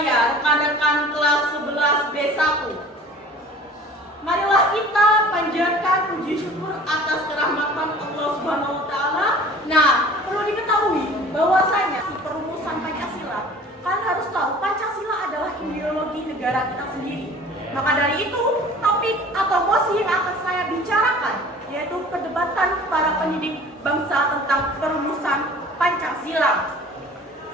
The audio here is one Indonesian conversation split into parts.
saya, rekan-rekan kelas 11B1. Marilah kita panjatkan puji syukur atas kerahmatan Allah Subhanahu wa taala. Nah, perlu diketahui bahwasanya si perumusan Pancasila, kan harus tahu Pancasila adalah ideologi negara kita sendiri. Maka dari itu, topik atau mosi yang akan saya bicarakan yaitu perdebatan para pendidik bangsa tentang perumusan Pancasila.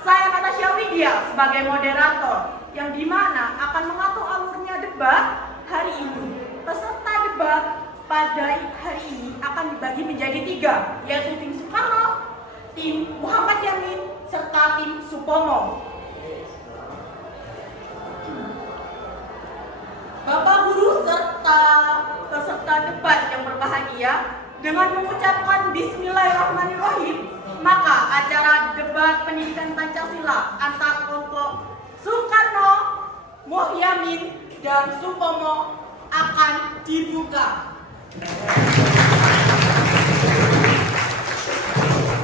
Saya Natasha Widya sebagai moderator yang dimana akan mengatur alurnya debat hari ini. Peserta debat pada hari ini akan dibagi menjadi 3, yaitu tim Soekarno, tim Muhammad Yamin, serta tim Supomo. Bapak Guru serta peserta debat yang berbahagia, dengan mengucapkan Bismillahirrahmanirrahim, maka acara debat pendidikan Pancasila antar kelompok Soekarno, Muhyamin, dan Supomo akan dibuka.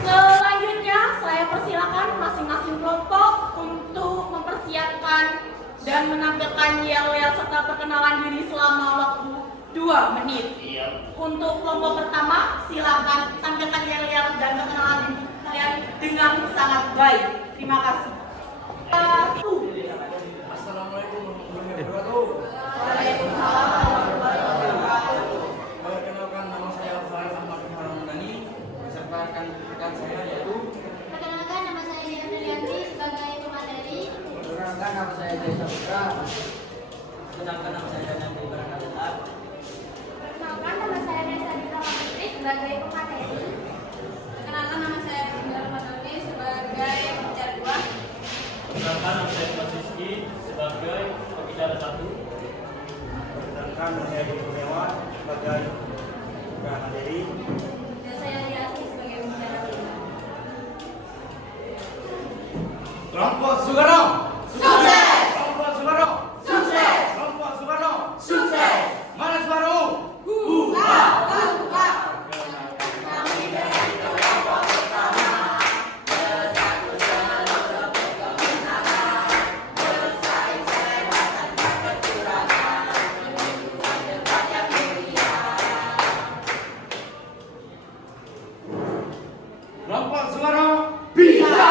Selanjutnya saya persilakan masing-masing kelompok untuk mempersiapkan dan menampilkan yel-yel serta perkenalan diri selama waktu 2 menit. Untuk kelompok pertama, silakan tampilkan yel-yel dan perkenalan diri kalian dengan sangat baik. Terima kasih. Assalamualaikum warahmatullahi wabarakatuh. Waalaikumsalam warahmatullahi wabarakatuh. Perkenalkan, nama saya Farid Ahmad Haramdani beserta rekan saya yaitu. Perkenalkan, nama saya Dian Delianti sebagai pemateri. Perkenalkan, nama saya Desa Putra. Perkenalkan, nama saya Danandi Barakatuh. Perkenalkan, nama saya Desa Dita Putri sebagai pemateri. Perkenalkan, nama saya Bunda Matami sebagai pembicara 2. Perkenalkan, nama saya Mas Rizky sebagai pembicara 1. Perkenalkan, nama saya Budi Kurniawan sebagai pemateri. Dan saya Diasi sebagai pembicara 5. Kelompok Soekarno. Sukses! Kelompok Soekarno. Sukses! Kelompok Soekarno. Sukses! Mana Soekarno? Buka! Buka! Kelompok Soekarno. Bisa!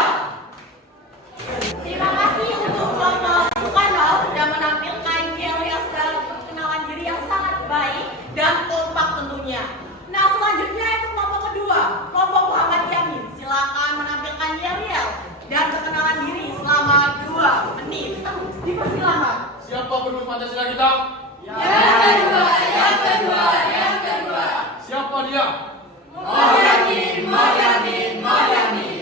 Terima kasih untuk kelompok Soekarno sudah menampilkan yel-yel segala perkenalan diri yang sangat baik dan kompak tentunya. Nah, selanjutnya itu kelompok kedua, kelompok Muhammad Yamin. Silakan menampilkan yel-yel dan perkenalan diri selama 2 menit. Dipersilakan. Siapa penulis Pancasila kita? Yang kedua, yang kedua, yang kedua. Siapa dia? Moyamin, Moyamin, Moyamin.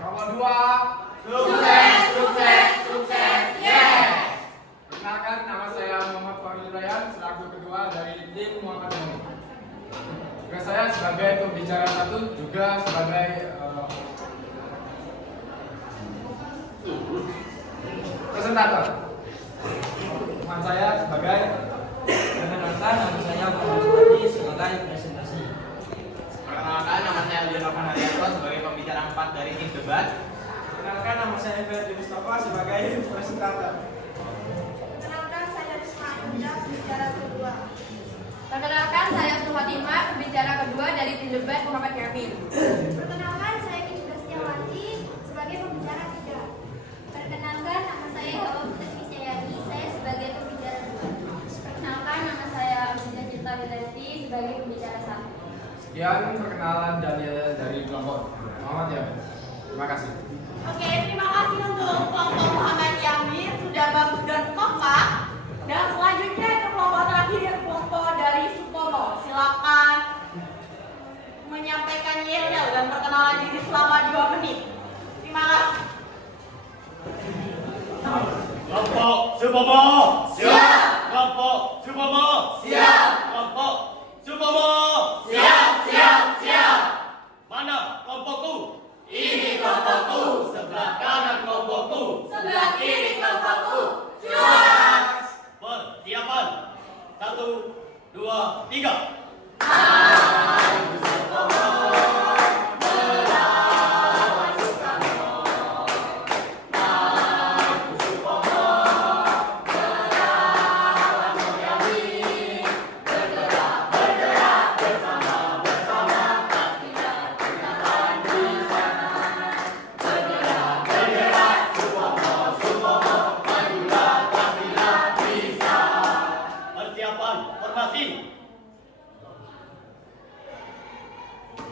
Kelompok 2. Sukses, sukses, sukses, yes. Perkenalkan, nama saya Muhammad Fahmi Ryan selaku kedua dari tim Muhammad Yamin. Tugas saya sebagai pembicara 1 juga sebagai presentator. Teman saya sebagai Perkenalkan, nama saya Muhammad Suwadi sebagai presentasi. Perkenalkan, nama saya Lino Fanarianto sebagai pembicara 4 dari tim debat. Perkenalkan, nama saya Ferdi Mustafa sebagai presentator. Perkenalkan, saya Risma Indah, pembicara kedua. Perkenalkan, saya Fatimah, pembicara kedua dari tim debat Muhammad Yamin. Perkenalkan, saya Kinda Setiawati sebagai pembicara 3. Perkenalkan, nama saya Hawa Putri Wisyayani, saya sebagai pembicara 2. Perkenalkan, nama saya Aminah Cinta Wilanti sebagai pembicara 1. Sekian perkenalan dari kelompok Muhammad Yamin. Terima kasih. Oke, terima kasih untuk kelompok Muhammad Yamin sudah bagus dan kompak. Dan selanjutnya ke kelompok terakhir yang kelompok dari Supomo. Silakan menyampaikan yel-yel dan perkenalan diri selama 2 menit. Terima kasih. Kelompok Supomo. Siap. Kelompok Supomo. Siap. Kelompok Supomo. Siap, siap, siap. Mana kelompokku? Ini kelompokku. Sebelah kanan kelompokku. Sebelah kiri kelompokku.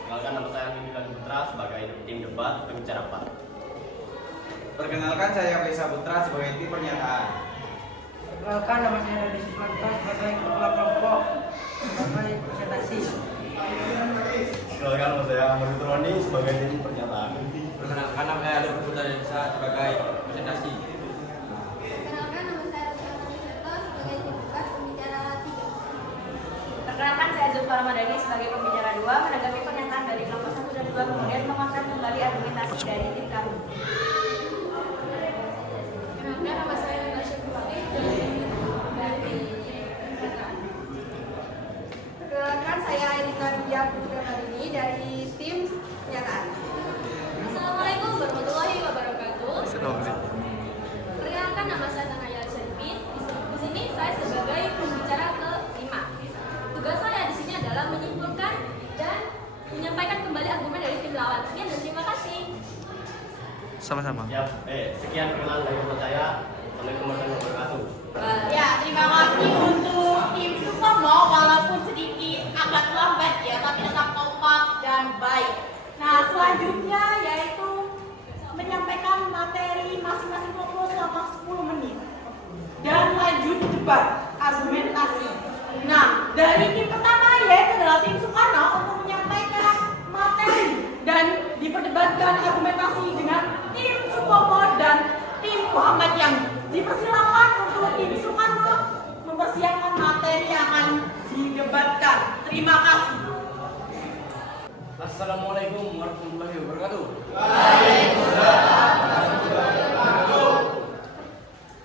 Perkenalkan, nama saya Andi Putra sebagai tim debat pembicara 4. Perkenalkan, saya Faisal Putra sebagai tim pernyataan. Perkenalkan, nama saya Dodi Siswanto sebagai ketua kelompok sebagai presentasi. Perkenalkan, nama saya Ahmad Fitroni sebagai tim pernyataan. Perkenalkan, nama saya Adolfo Putra Densa sebagai presentasi. Perkenalkan, nama saya Rosana Wisata sebagai tim debat pembicara 3. Perkenalkan, saya Zulfa Ramadhani sebagai pembicara 2 menanggapi pernyataan dari kelompok 1 dan 2 kemudian menguatkan kembali argumentasi dari tim kami. Perkenalkan, nama saya Natasha Putri dari Perkenalkan, saya Ainita Ria Putra Marini dari tim pernyataan. Assalamualaikum warahmatullahi wabarakatuh. Perkenalkan, nama saya Tanaya Syarifin. Di sini saya sebagai pembicara ke-5. Tugas saya di sini adalah menyimpulkan dan menyampaikan kembali argumen dari tim lawan. Sekian dan terima kasih. Ya, sekian perkenalan dari saya. Assalamualaikum warahmatullahi wabarakatuh. Ya, terima kasih untuk tim Supomo walaupun sedikit agak lambat ya, tapi tetap kompak dan baik. Nah, selanjutnya yaitu menyampaikan materi masing-masing kelompok selama 10 menit. Dan lanjut debat argumentasi. Nah, dari tim pertama yaitu adalah tim Soekarno untuk menyampaikan materi dan diperdebatkan argumentasi dengan tim Supomo dan tim Muhammad yang dipersilakan untuk tim Soekarno mempersiapkan materi yang akan didebatkan. Terima kasih. Assalamualaikum warahmatullahi wabarakatuh.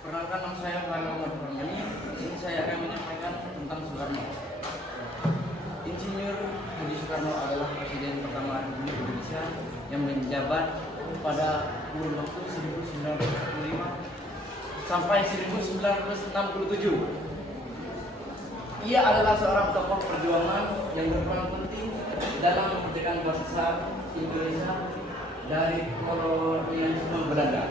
Perkenalkan, nama saya Fahri Muhammad Farmani. Di sini saya akan menyampaikan tentang Soekarno. Insinyur Haji Soekarno adalah presiden pertama Republik Indonesia yang menjabat pada kurun waktu 1945 sampai 1967. Ia adalah seorang tokoh perjuangan yang berperan penting dalam memerdekakan bangsa Indonesia dari kolonialisme Belanda.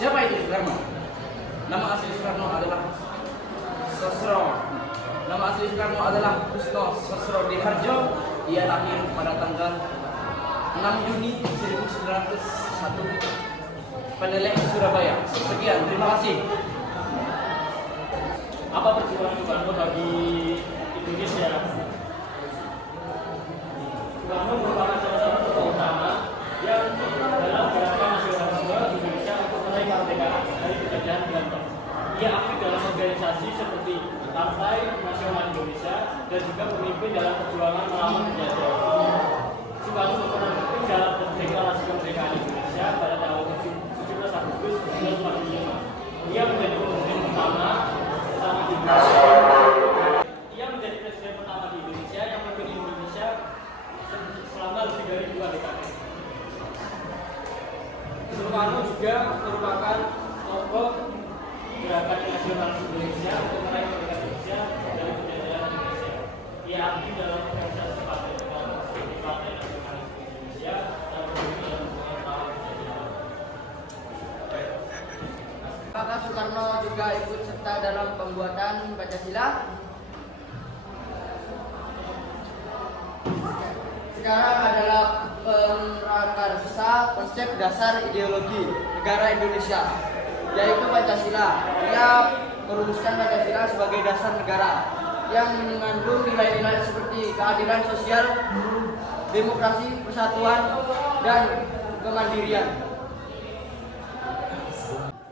Siapa itu Soekarno? Nama asli Soekarno adalah Kusno Sosro Diharjo. Ia lahir pada tanggal 6 Juni 1901 Peneleh, Surabaya. Sekian, terima kasih. Apa perjuangan Soekarno bagi Indonesia? Soekarno merupakan salah satu tokoh utama yang dalam gerakan nasionalisme Indonesia untuk meraih kemerdekaan dari penjajahan Belanda. Ia aktif dalam organisasi seperti Partai Nasional Indonesia dan juga pemimpin dalam perjuangan melawan penjajah. Soekarno berperan penting dalam deklarasi kemerdekaan Indonesia pada tanggal 17 Agustus 1945. Ia menjadi presiden pertama di Indonesia. Ia menjadi presiden pertama di Indonesia yang memimpin Indonesia selama lebih dari 2 dekade. Soekarno juga merupakan tokoh gerakan nasional Indonesia untuk meraih kemerdekaan Indonesia dari penjajahan Indonesia. Ia aktif dalam organisasi partai seperti Partai Nasionalis Indonesia dan bergabung dalam hubungan melawan penjajahan. Apakah Soekarno juga ikut serta dalam pembuatan Pancasila? Sekarang adalah pemrakarsa konsep dasar ideologi negara Indonesia, yaitu Pancasila. Ia merumuskan Pancasila sebagai dasar negara yang mengandung nilai-nilai seperti keadilan sosial, demokrasi, persatuan, dan kemandirian.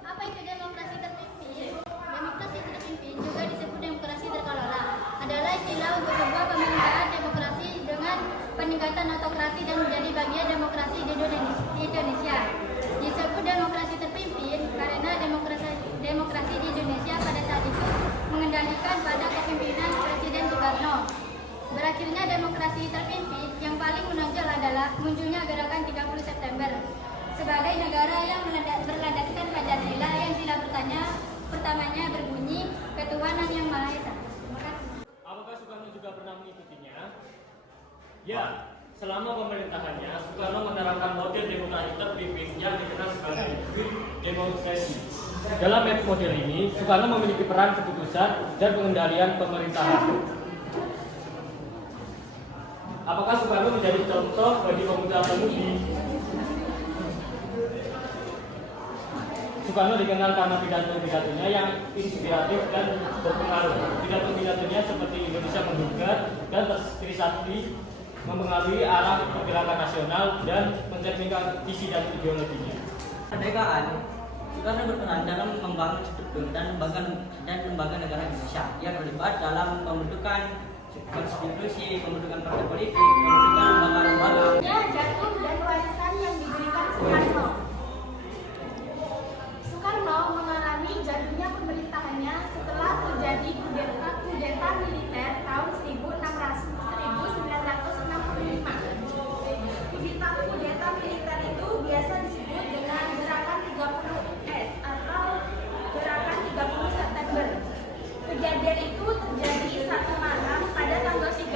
Apa itu demokrasi terpimpin? Demokrasi terpimpin juga disebut demokrasi terkelola. Adalah istilah untuk sebuah pemerintahan demokrasi dengan peningkatan autokrasi dan menjadi bagian demokrasi di Indonesia. Disebut demokrasi terpimpin karena demokrasi di Indonesia pada saat itu mengendalikan pada kepemimpinan Presiden Soekarno. Berakhirnya demokrasi terpimpin yang paling menonjol adalah munculnya gerakan 30 September sebagai negara yang berlandaskan Pancasila yang sila pertamanya berbunyi Ketuhanan Yang Maha Esa. Terima kasih. Apakah Soekarno juga pernah mengikutinya? Ya, selama pemerintahannya, Soekarno menerapkan model demokrasi terpimpin yang dikenal sebagai Good Democracy. Dalam model ini, Soekarno memiliki peran keputusan dan pengendalian pemerintahan. Apakah Soekarno menjadi contoh bagi pemuda-pemudi? Soekarno dikenal karena pidato-pidatonya yang inspiratif dan berpengaruh. Pidato-pidatonya seperti Indonesia Merdeka dan Trisakti mempengaruhi arah pergerakan nasional dan mencerminkan visi dan ideologinya. Kemerdekaan, Soekarno berperan dalam membangun struktur dan lembaga negara Indonesia yang terlibat dalam pembentukan konstitusi, pembentukan partai politik, pembentukan lembaga-lembaga. Jatuh dan warisan yang diberikan Soekarno. Soekarno mengalami jatuhnya pemerintahannya setelah terjadi kudeta militer tahun 1965. Kudeta militer itu biasa disebut dengan gerakan 30S atau gerakan 30 September. Kejadian itu terjadi satu malam pada tanggal 30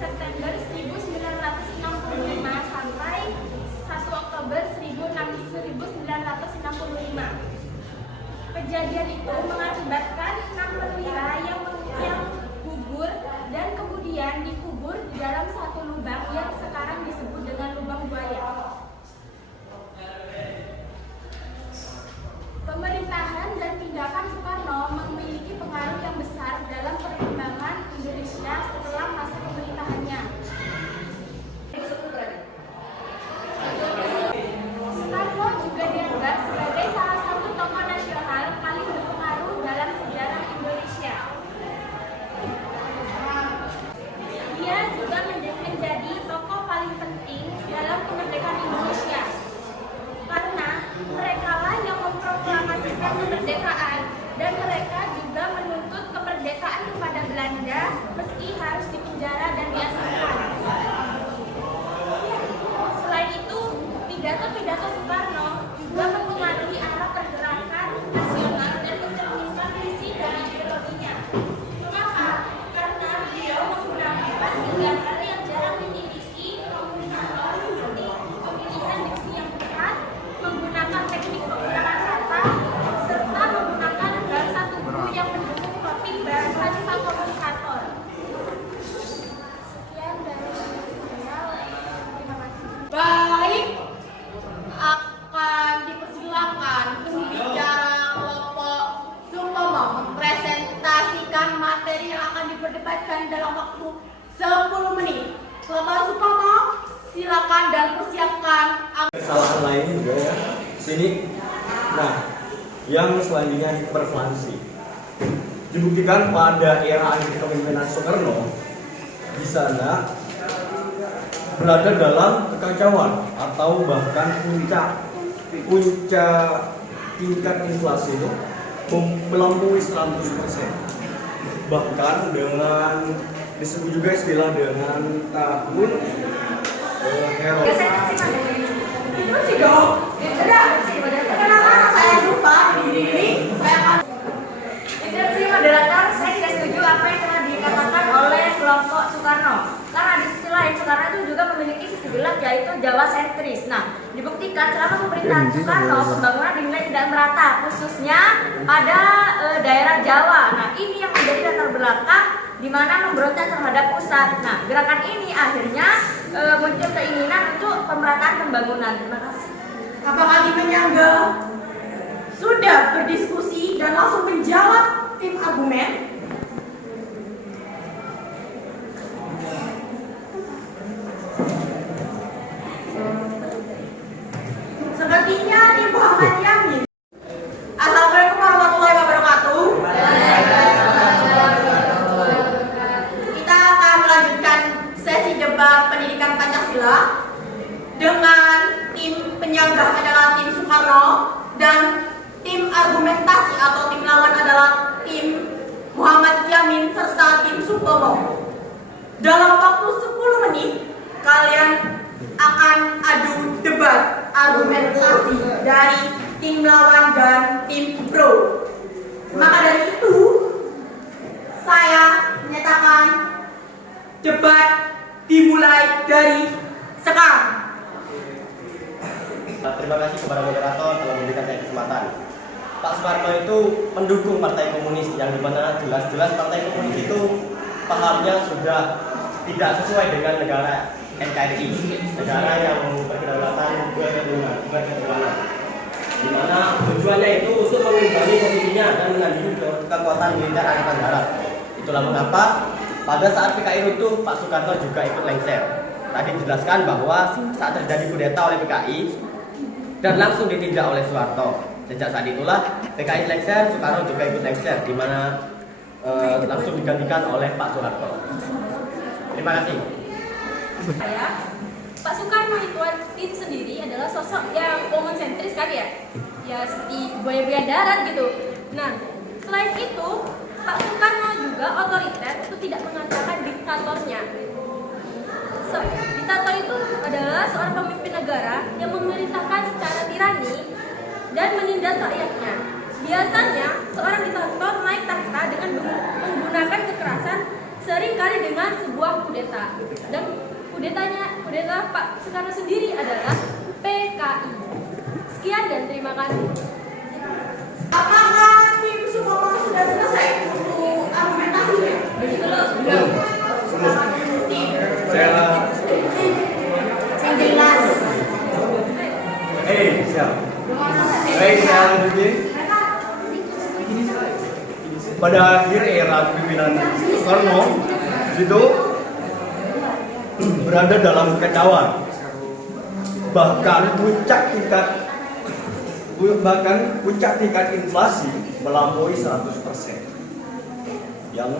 September 1965 sampai 1 Oktober 1965. Kejadian itu mengakibatkan 6 perwira yang gugur dan kemudian dikubur di dalam satu lubang yang sekarang disebut dengan lubang buaya. Pemerintahan dan tindakan Soekarno memiliki pengaruh yang besar dalam perkembangan Indonesia setelah masa pemerintahannya. Soekarno juga dianggap sebagai salah satu tokoh nasional paling berpengaruh dalam sejarah Indonesia. Dia juga menjadi tokoh paling penting dalam kemerdekaan Indonesia. Karena mereka lah yang memproklamasikan kemerdekaan dan mereka juga menuntut kemerdekaan kepada Belanda meski harus dipenjara dan diasingkan. Selain itu, pidato-pidato Soekarno juga mempengaruhi arah pergerakan nasional dan mencerminkan visi dan ideologinya. Mengapa? Karena beliau menggunakan tiga hal yang jarang dimiliki komunikator seperti pemilihan diksi yang tepat, menggunakan teknik penggunaan kata, serta menggunakan bahasa tubuh yang mendukung topik bahasa sang komunikator. Sekian dari saya. Terima kasih. Baik, akan dipersilakan pembicara kelompok Sutomo mempresentasikan materi yang akan diperdebatkan dalam waktu 10 menit. Kelompok Sutomo, silakan dan persiapkan. Kesalahan lain juga ya. Sini. Nah, yang selanjutnya hiperflasi. Dibuktikan pada era akhir kepemimpinan Soekarno, di sana berada dalam kekacauan atau bahkan puncak tingkat inflasi itu melampaui 100%. Bahkan dengan disebut juga istilah dengan tahun hero. Itu sih dong. Perkenalkan saya Zulfa. Ini saya akan. Interupsi moderator, saya tidak setuju apa yang telah dikatakan oleh kelompok Soekarno. Karena di sisi lain Soekarno itu juga memiliki sisi gelap, yaitu Jawa sentris. Nah, dibuktikan selama pemerintahan Soekarno pembangunan dinilai tidak merata, khususnya pada daerah Jawa. Nah, ini yang menjadi latar belakang di mana memberontak terhadap pusat. Nah, gerakan ini akhirnya muncul keinginan untuk pemerataan pembangunan. Terima kasih. Apakah di penyangga sudah berdiskusi dan langsung menjawab tim argumen? Sepertinya tim Muhammad Yamin. Assalamualaikum warahmatullahi wabarakatuh. Kita akan melanjutkan sesi debat pendidikan Pancasila dengan tim penyangga adalah tim Soekarno dan tim argumentasi atau tim lawan adalah tim Muhammad Yamin serta tim Sutomo. Dalam waktu 10 menit kalian akan adu debat argumentasi dari tim lawan dan tim pro. Maka dari itu saya menyatakan debat dimulai dari sekarang. Terima kasih kepada moderator telah memberikan saya kesempatan. Pak Soekarno itu mendukung Partai Komunis, yang dimana jelas-jelas Partai Komunis itu pahamnya sudah tidak sesuai dengan negara NKRI, negara yang berkedaulatan berkedaulatan, di mana tujuannya itu untuk mengimbangi posisinya dan menandingi kekuatan militer Angkatan Darat. Itulah mengapa pada saat PKI runtuh, Pak Soekarno juga ikut lengser. Tadi dijelaskan bahwa saat terjadi kudeta oleh PKI dan langsung ditindak oleh Soeharto. Sejak saat itulah PKI lengser, Soekarno juga ikut lengser, di mana langsung digantikan oleh Pak Soeharto. Terima kasih. Pak Soekarno itu sendiri adalah sosok yang common sentris kan ya? Ya seperti buaya-buaya darat gitu. Nah, selain itu Pak Soekarno juga otoriter itu tidak mengatakan diktatornya. Diktator itu adalah seorang pemimpin negara yang memerintahkan secara tirani dan menindas rakyatnya. Biasanya seorang diktator naik tahta dengan menggunakan kekerasan, seringkali dengan sebuah kudeta. Dan kudeta Pak Soekarno sendiri adalah PKI. Sekian dan terima kasih. Apakah tim Sukomo sudah selesai untuk argumentasinya? Belum. Saya jelas. siap. Baik, saya lanjutin. Pada akhir era kepemimpinan Soekarno, itu berada dalam kekacauan. Bahkan puncak tingkat inflasi melampaui 100%. Yang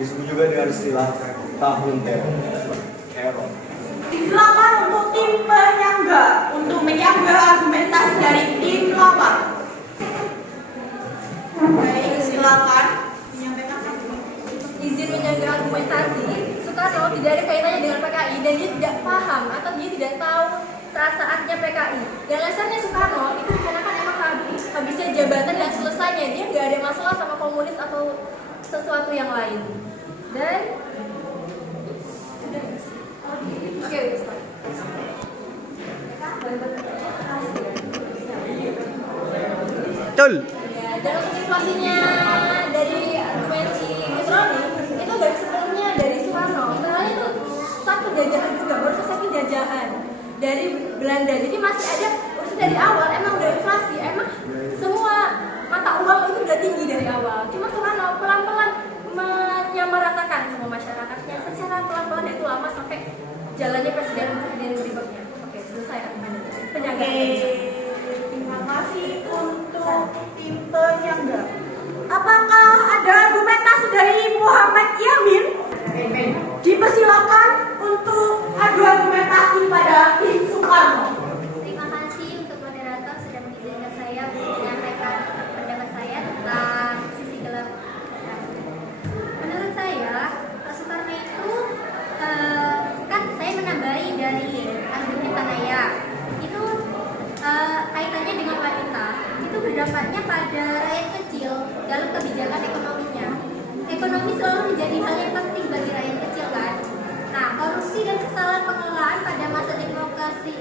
disebut juga dengan istilah tahun teror. Silakan untuk tim penyangga untuk menyangga argumentasi dari tim 8. Baik, silakan menyampaikan. Izin menyangga argumentasi, Soekarno tidak ada kaitannya dengan PKI dan dia tidak paham atau dia tidak tahu saat-saatnya PKI. Dan dasarnya Soekarno itu dikarenakan emang habisnya jabatan dan selesainya, dia nggak ada masalah sama komunis atau sesuatu yang lain. Dan oke, Betul. ya, dan untuk inflasinya dari argumentasi Mitroni itu dari sepenuhnya dari Soekarno. Soalnya itu saat penjajahan juga, baru selesai penjajahan dari Belanda. Jadi masih ada urusan dari awal, emang udah inflasi, emang semua mata uang itu udah tinggi dari awal. Cuma Soekarno pelan-pelan menyamaratakan semua masyarakatnya secara pelan-pelan, itu lama sampai jalannya presiden berikutnya. Oke, selesai penyagaan. Terima kasih untuk tim penyangga. Apakah ada argumentasi dari Muhammad Yamin? Dipersilakan untuk adu argumentasi pada tim Soekarno. Terima kasih untuk moderator sudah mengizinkan saya menyampaikan pendapat saya tentang sisi gelap. Menurut saya, Pak Soekarno itu kan saya menambahi dari argumen Tanaya itu kaitannya dengan wanita itu berdampaknya pada rakyat kecil dalam kebijakan ekonominya. Ekonomi selalu menjadi hal yang penting bagi rakyat kecil kan. Nah, korupsi dan kesalahan pengelolaan pada masa demokrasi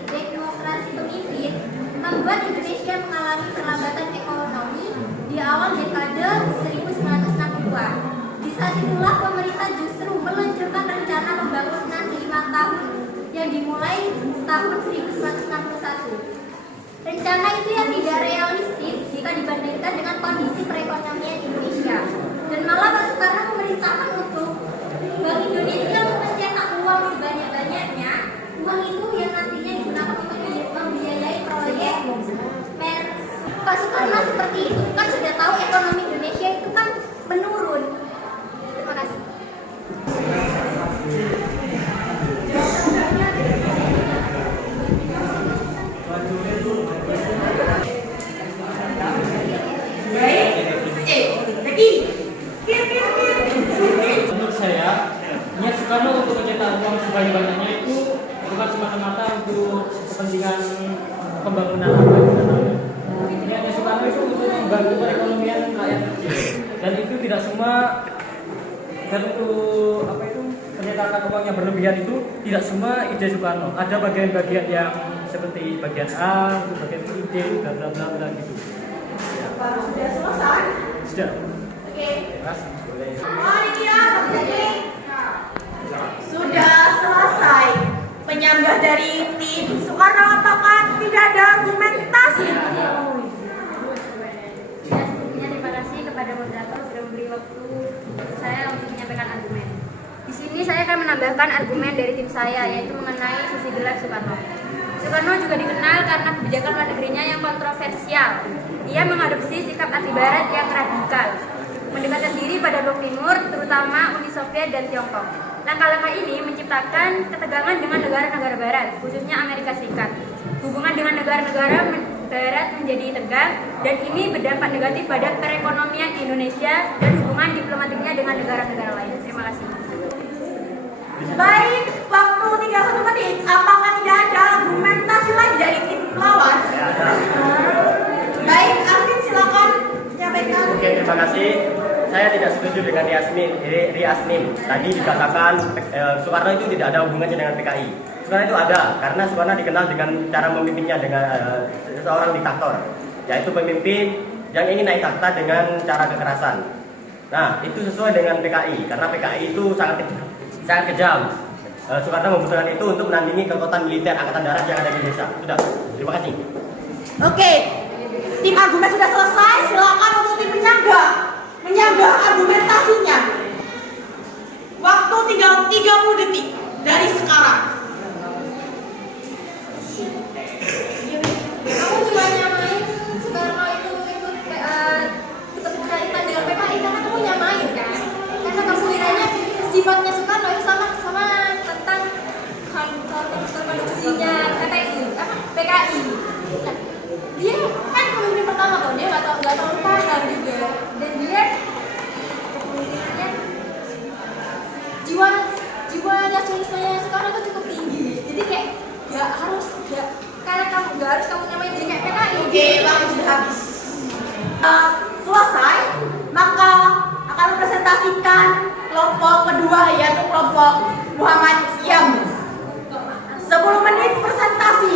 pemimpin membuat Indonesia mengalami perlambatan ekonomi di awal dekade 1960-an. Di saat itulah pemerintah justru meluncurkan rencana pembangunan 5 tahun yang dimulai tahun 1961. Rencana itu yang tidak realistis jika dibandingkan dengan kondisi perekonomian Indonesia. Dan malah Pak Soekarno memerintahkan untuk Bank Indonesia untuk mencetak uang sebanyak-banyaknya. Uang itu yang nantinya digunakan untuk membiayai proyek Pak Soekarno seperti itu. Kan sudah tahu ekonomi Indonesia itu kan menurun. Terima kasih. Menurut saya, niat Soekarno untuk mencetak uang sebanyak-banyaknya itu bukan semata-mata untuk kepentingan pembangunan niatnya Soekarno itu untuk membantu perekonomian rakyat kecil. Dan itu tidak semua, dan untuk penyetakan uang yang berlebihan itu tidak semua ide Soekarno. Ada bagian-bagian yang seperti bagian A, bagian ide, bla bla bla gitu. Apa sudah selesai? Sudah. Oke. Mas, boleh. Panitia, sudah selesai. Penyanggah dari tim Soekarno, apakah tidak ada argumentasi? Ya, sebelumnya terima kasih kepada moderator sudah memberi waktu saya untuk menyampaikan argumen. Di sini saya akan menambahkan argumen dari tim saya, yaitu mengenai sisi gelap Soekarno. Soekarno juga dikenal karena kebijakan luar negerinya yang kontroversial. Ia mengadopsi sikap anti Barat yang radikal, mendekatkan diri pada blok timur, terutama Uni Soviet dan Tiongkok. Langkah-langkah ini menciptakan ketegangan dengan negara-negara Barat, khususnya Amerika Serikat. Hubungan dengan negara-negara Barat menjadi tegang, dan ini berdampak negatif pada perekonomian Indonesia dan hubungan diplomatiknya dengan negara-negara lain. Terima kasih. Baik, waktu tinggal 1 menit. Apakah tidak ada argumentasi lagi dari tim lawan? Baik, Arvin silakan menyampaikan. Oke, terima kasih. Saya tidak setuju dengan Riasmin. Tadi dikatakan Soekarno itu tidak ada hubungannya dengan PKI. Soekarno itu ada, karena Soekarno dikenal dengan cara memimpinnya dengan seorang diktator, yaitu pemimpin yang ingin naik takhta dengan cara kekerasan. Nah, itu sesuai dengan PKI, karena PKI itu sangat kejam. Soekarno membutuhkan itu untuk menandingi kekuatan militer angkatan darat yang ada di desa. Sudah, terima kasih. Oke, tim argumen sudah selesai. Silakan untuk tim menyangga argumentasinya. Waktu tinggal 30 detik dari sekarang. Kamu cuma nyamain Soekarno itu ikut keterkaitan dengan PKI karena kamu nyamain kan? Karena kamu kiranya sifatnya Soekarno itu sama tentang produksinya PKI. Nah, dia kan pemimpin pertama tuh, dia nggak terlalu paham juga, dan dia kepemimpinannya jiwa nasionalismenya Soekarno itu cukup tinggi. Jadi kayak nggak harus kamu nyamain dia kayak PKI. Oke, waktu sudah habis. Selesai, maka akan mempresentasikan kelompok kedua, yaitu kelompok Muhammad Yamin. 10 menit presentasi.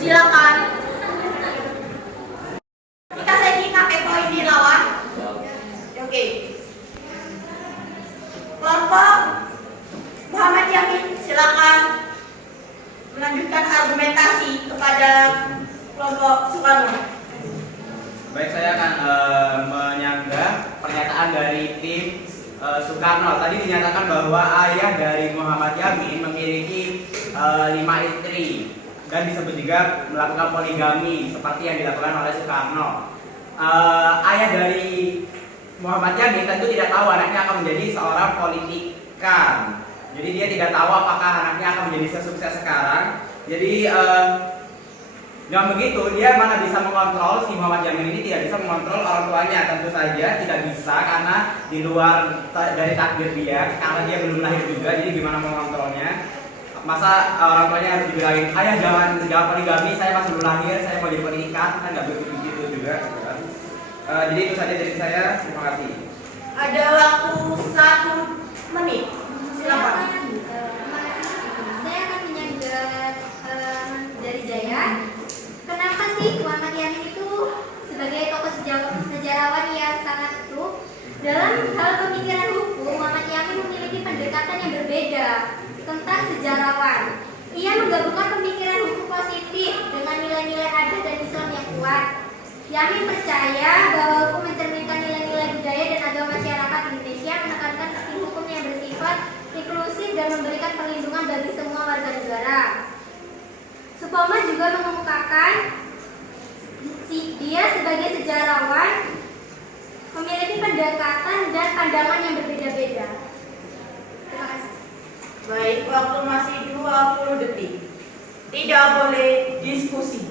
Silakan. Jika saya pakai poin di lawan. Oke. Kelompok Muhammad Yamin, silakan melanjutkan argumentasi kepada kelompok Soekarno. Baik, saya akan menyanggah pernyataan dari tim Soekarno. Tadi dinyatakan bahwa ayah dari Muhammad Yamin memiliki 5 istri dan disebut juga melakukan poligami seperti yang dilakukan oleh Soekarno. Ayah dari Muhammad Yamin tentu tidak tahu anaknya akan menjadi seorang politikan. Jadi dia tidak tahu apakah anaknya akan menjadi sukses sekarang. Jadi dengan begitu dia mana bisa mengontrol, si Muhammad Yamin ini tidak bisa mengontrol orang tuanya. Tentu saja tidak bisa karena di luar dari takdir dia, karena dia belum lahir juga. Jadi gimana mengontrolnya? Masa orang tuanya harus dibilangin, ayah jangan poligami, saya masih belum lahir, saya mau jadi politikan, kan nggak begitu juga. Jadi itu saja dari saya. Terima kasih. Ada waktu 1 menit. Silakan. Saya akan menyanggah dari Jaya. Kenapa sih Muhammad Yamin itu sebagai tokoh sejarawan yang sangat true dalam hal pemikiran hukum? Muhammad Yamin memiliki pendekatan yang berbeda tentang sejarawan. Ia menggabungkan pemikiran hukum positif dengan nilai-nilai adat dan Islam yang kuat. Yamin percaya bahwa hukum mencerminkan nilai-nilai budaya dan agama masyarakat Indonesia, menekankan hukum yang bersifat inklusif dan memberikan perlindungan bagi semua warga negara. Supoma juga mengemukakan dia sebagai sejarawan memiliki pendekatan dan pandangan yang berbeda-beda. Terima kasih. Baik, waktu masih 20 detik. Tidak boleh diskusi.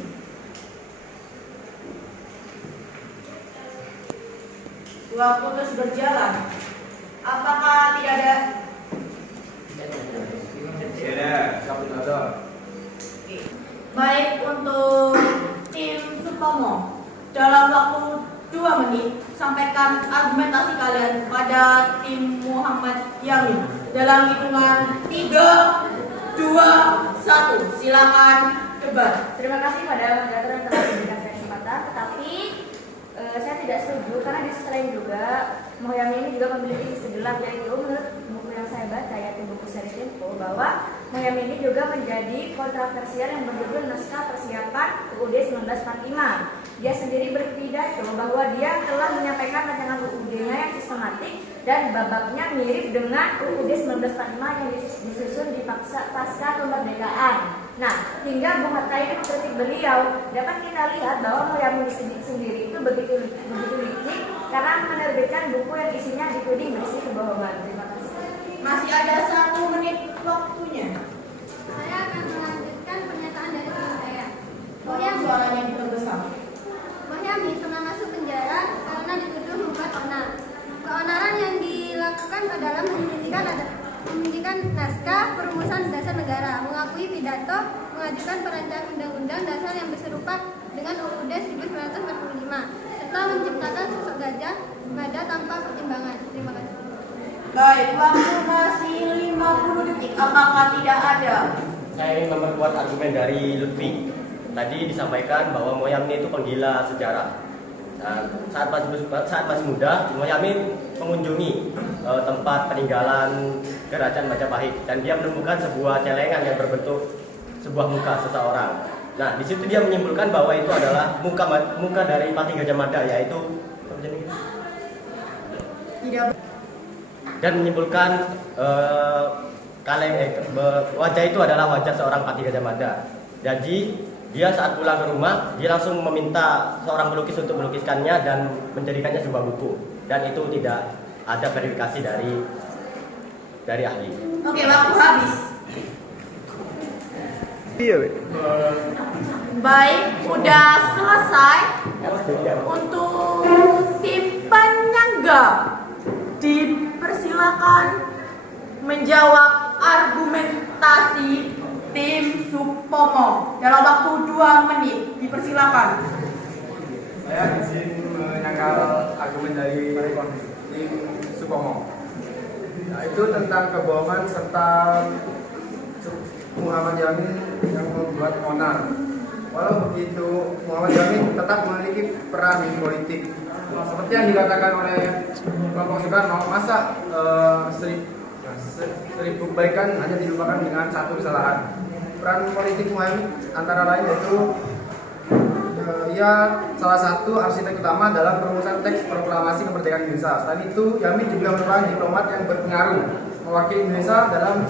Waktu terus berjalan. Apakah tidak ada? Tidak ada. Baik, untuk tim Supomo, dalam waktu 2 menit sampaikan argumentasi kalian pada tim Muhammad Yamin dalam hitungan 3, 2, 1. Silakan debat. Terima kasih pada moderator yang telah memberikan saya kesempatan. Tetapi Tapi saya tidak setuju karena di sisi lain juga Mohyami ini juga memiliki sisi gelap, yaitu menurut buku yang saya baca yaitu buku seri Tempo bahwa Mohyami ini juga menjadi kontroversial yang berjudul Naskah Persiapan UUD 1945. Dia sendiri berpidato bahwa dia telah menyampaikan rancangan UUD-nya yang sistematik dan babaknya mirip dengan UUD 1945 yang disusun di pasca kemerdekaan. Nah, hingga Bung Hatta ini mengkritik beliau, dapat kita lihat bahwa Mohyami sendiri itu begitu licik karena menerbitkan buku yang isinya dituding berisi kebohongan. Terima kasih. Masih ada 1 menit waktunya. Saya akan melanjutkan pernyataan dari teman saya. Tolong suaranya diperbesar. Mohyami pernah masuk penjara karena dituduh membuat onar. Keonaran yang dilakukan adalah menyembunyikan naskah perumusan dasar negara, mengakui pidato, mengajukan perancangan undang-undang dasar yang berserupa dengan UUD 1945, serta menciptakan sosok Gajah Mada tanpa pertimbangan. Terima kasih. Baik, waktu masih 50 detik. Apakah tidak ada? Saya ingin memperkuat argumen dari Lutfi. Tadi disampaikan bahwa Mohyami itu penggila sejarah. Saat masih muda, Mohyami mengunjungi tempat peninggalan Kerajaan Majapahit dan dia menemukan sebuah celengan yang berbentuk sebuah muka seseorang. Nah, di situ dia menyimpulkan bahwa itu adalah muka dari Patih Gajah Mada, yaitu Tidak. Dan menyimpulkan wajah itu adalah wajah seorang Patih Gajah Mada. Jadi dia saat pulang ke rumah, dia langsung meminta seorang pelukis untuk melukiskannya dan menjadikannya sebuah buku. Dan itu tidak ada verifikasi dari ahli. Oke, waktu habis. Baik, udah selesai. Untuk tim penyangga dipersilakan menjawab argumentasi tim Supomo dalam waktu 2 menit. Dipersilakan. Saya izin menyangkal argumen dari tim Supomo. Nah, itu tentang kebohongan serta Muhammad Yamin yang membuat onar. Walau begitu, Muhammad Yamin tetap memiliki peran di politik. Seperti yang dikatakan oleh kelompok Soekarno, masa seribu kebaikan hanya dilupakan dengan 1 kesalahan. Peran politik Muhammad antara lain yaitu ia salah satu arsitek utama dalam perumusan teks proklamasi kemerdekaan Indonesia. Selain itu, Yamin juga merupakan diplomat yang berpengaruh mewakili Indonesia dalam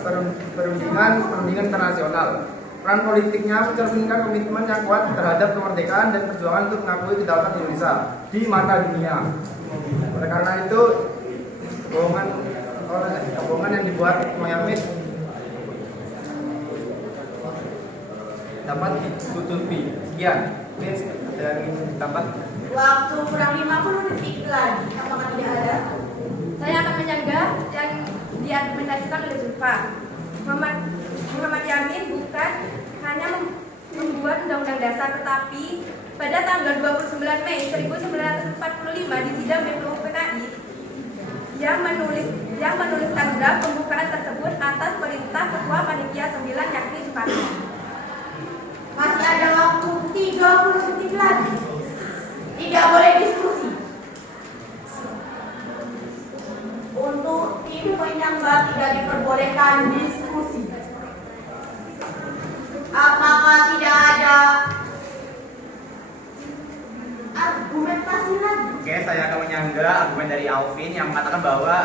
perundingan internasional. Peran politiknya mencerminkan komitmen yang kuat terhadap kemerdekaan dan perjuangan untuk mengakui kedaulatan Indonesia di mata dunia. Oleh karena itu, kebohongan yang dibuat Mohyami dapat ditutupi. Sekian. Ini dari dapat. Waktu kurang 50 detik lagi. Apakah tidak ada? Saya akan menyanggah yang diargumentasikan oleh Zulfa. Muhammad Yamin bukan hanya membuat undang-undang dasar, tetapi pada tanggal 29 Mei 1945 di sidang BPUPKI yang menuliskan draft pembukaan tersebut atas perintah Ketua Panitia 9 yakni Soekarno. Masih ada waktu 30 detik lagi. Tidak boleh diskusi. Untuk tim penyangga tidak diperbolehkan diskusi. Apakah tidak ada argumentasi lagi? Oke, saya akan menyanggah argumen dari Alvin yang mengatakan bahwa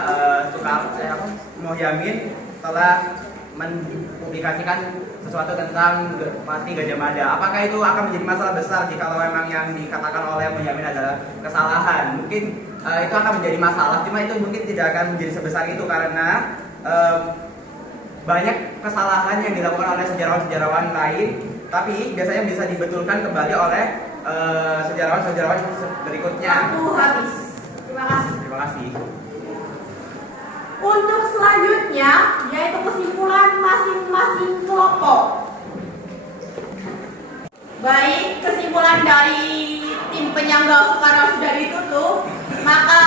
Mohyami telah mempublikasikan sesuatu tentang Patih Gajah Mada. Apakah itu akan menjadi masalah besar jika memang yang dikatakan oleh Mohyami adalah kesalahan? Mungkin itu akan menjadi masalah, cuma itu mungkin tidak akan menjadi sebesar itu karena banyak kesalahan yang dilakukan oleh sejarawan-sejarawan lain, tapi biasanya bisa dibetulkan kembali oleh sejarawan-sejarawan berikutnya. Waktu habis. Terima kasih. Terima kasih. Untuk selanjutnya, yaitu kesimpulan masing-masing kelompok. Baik, kesimpulan dari tim penyangga Soekarno sudah ditutup, maka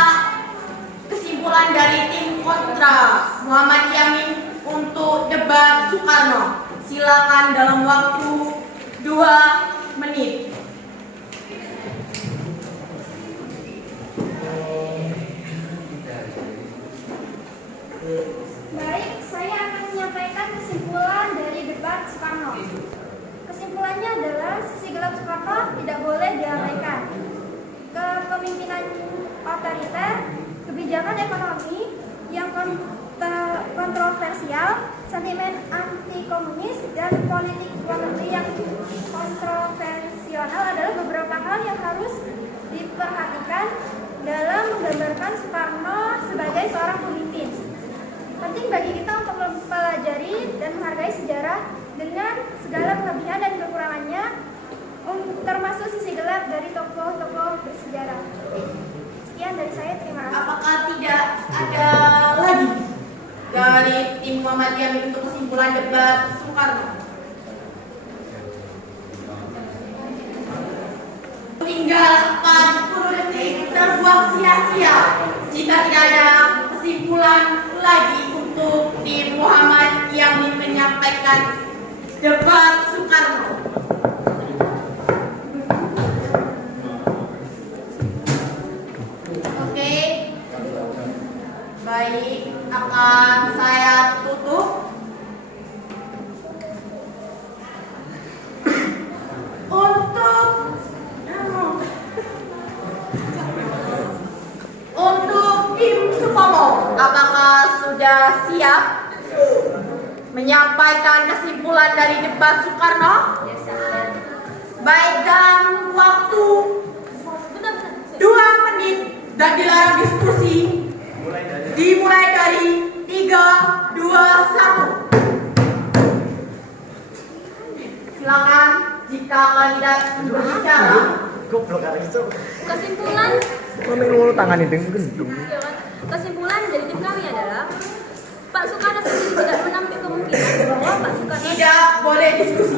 kesimpulan dari tim kontra Muhammad Yamin untuk debat Soekarno. Silakan dalam waktu 2 menit. Baik, saya akan menyampaikan kesimpulan dari debat Soekarno. Kesimpulannya adalah sisi gelap Soekarno tidak boleh diabaikan. Kepemimpinan otoriter, kebijakan ekonomi yang kontroversial, sentimen anti komunis, dan politik luar negeri yang kontroversial adalah beberapa hal yang harus diperhatikan dalam menggambarkan Soekarno sebagai seorang pemimpin. Penting bagi kita untuk mempelajari dan menghargai sejarah dengan segala kelebihan dan kekurangannya, termasuk sisi gelap dari tokoh-tokoh bersejarah. Sekian dari saya, terima kasih. Apakah tidak ada lagi dari tim Muhammadiyah untuk kesimpulan debat Soekarno? Tinggal 40 detik terbuang sia-sia jika tidak ada kesimpulan lagi untuk tim Muhammad yang menyampaikan debat Soekarno. Oke, baik, akan saya tutup. Untuk tim Supomo, apakah sudah siap menyampaikan kesimpulan dari debat Soekarno? Baik, dan waktu 2 menit dan dilarang diskusi dimulai dari 3, 2, 1. Silakan jika kandidat berbicara. Kesimpulan kesimpulan dari tim kami adalah Pak Soekarno sendiri tidak menampik kemungkinan bahwa Pak Soekarno Tidak boleh diskusi.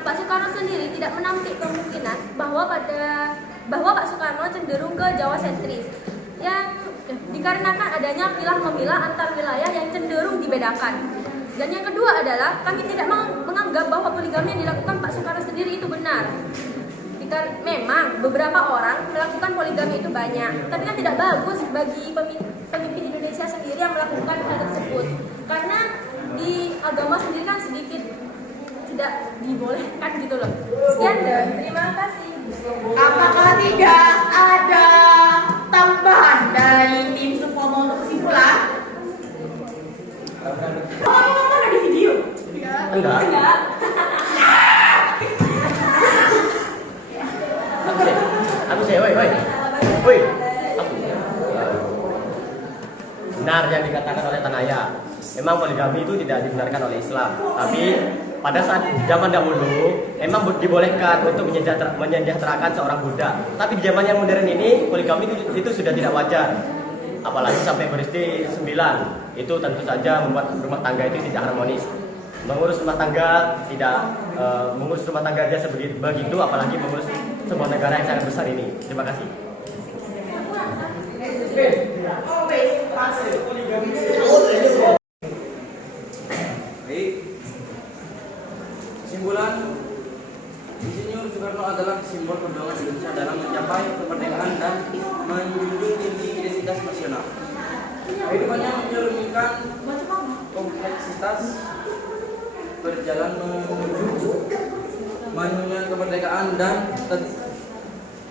Pak Soekarno sendiri tidak menampik kemungkinan bahwa Pak Soekarno cenderung ke Jawa sentris yang dikarenakan adanya pilah-memilah antar wilayah yang cenderung dibedakan. Dan yang kedua adalah kami tidak menganggap bahwa poligami yang dilakukan Pak Soekarno sendiri itu benar. Memang beberapa orang melakukan poligami itu banyak, tapi kan tidak bagus bagi pemimpin Indonesia sendiri yang melakukan hal tersebut. Karena di agama sendiri kan sedikit tidak dibolehkan gitu loh. Sekian dan terima kasih. Apakah tidak ada tambahan dari tim Supomo untuk kesimpulan? Ngomong ada di video? Enggak. Aku sih, woi. Benar yang dikatakan oleh Tanaya. Memang poligami itu tidak dibenarkan oleh Islam. Tapi pada saat zaman dahulu memang dibolehkan untuk menyejahterakan seorang budak. Tapi di zaman yang modern ini poligami itu sudah tidak wajar. Apalagi sampai beristri 9. Itu tentu saja membuat rumah tangga itu tidak harmonis. Mengurus rumah tangga mengurus rumah tangga aja begitu, apalagi mengurus sebuah negara yang sangat besar ini. Terima kasih. Baik. Kesimpulan, Insinyur Soekarno adalah simbol perjuangan Indonesia dalam mencapai kemerdekaan dan menjunjung tinggi identitas nasional. Kehidupannya mencerminkan kompleksitas berjalan menuju kemerdekaan dan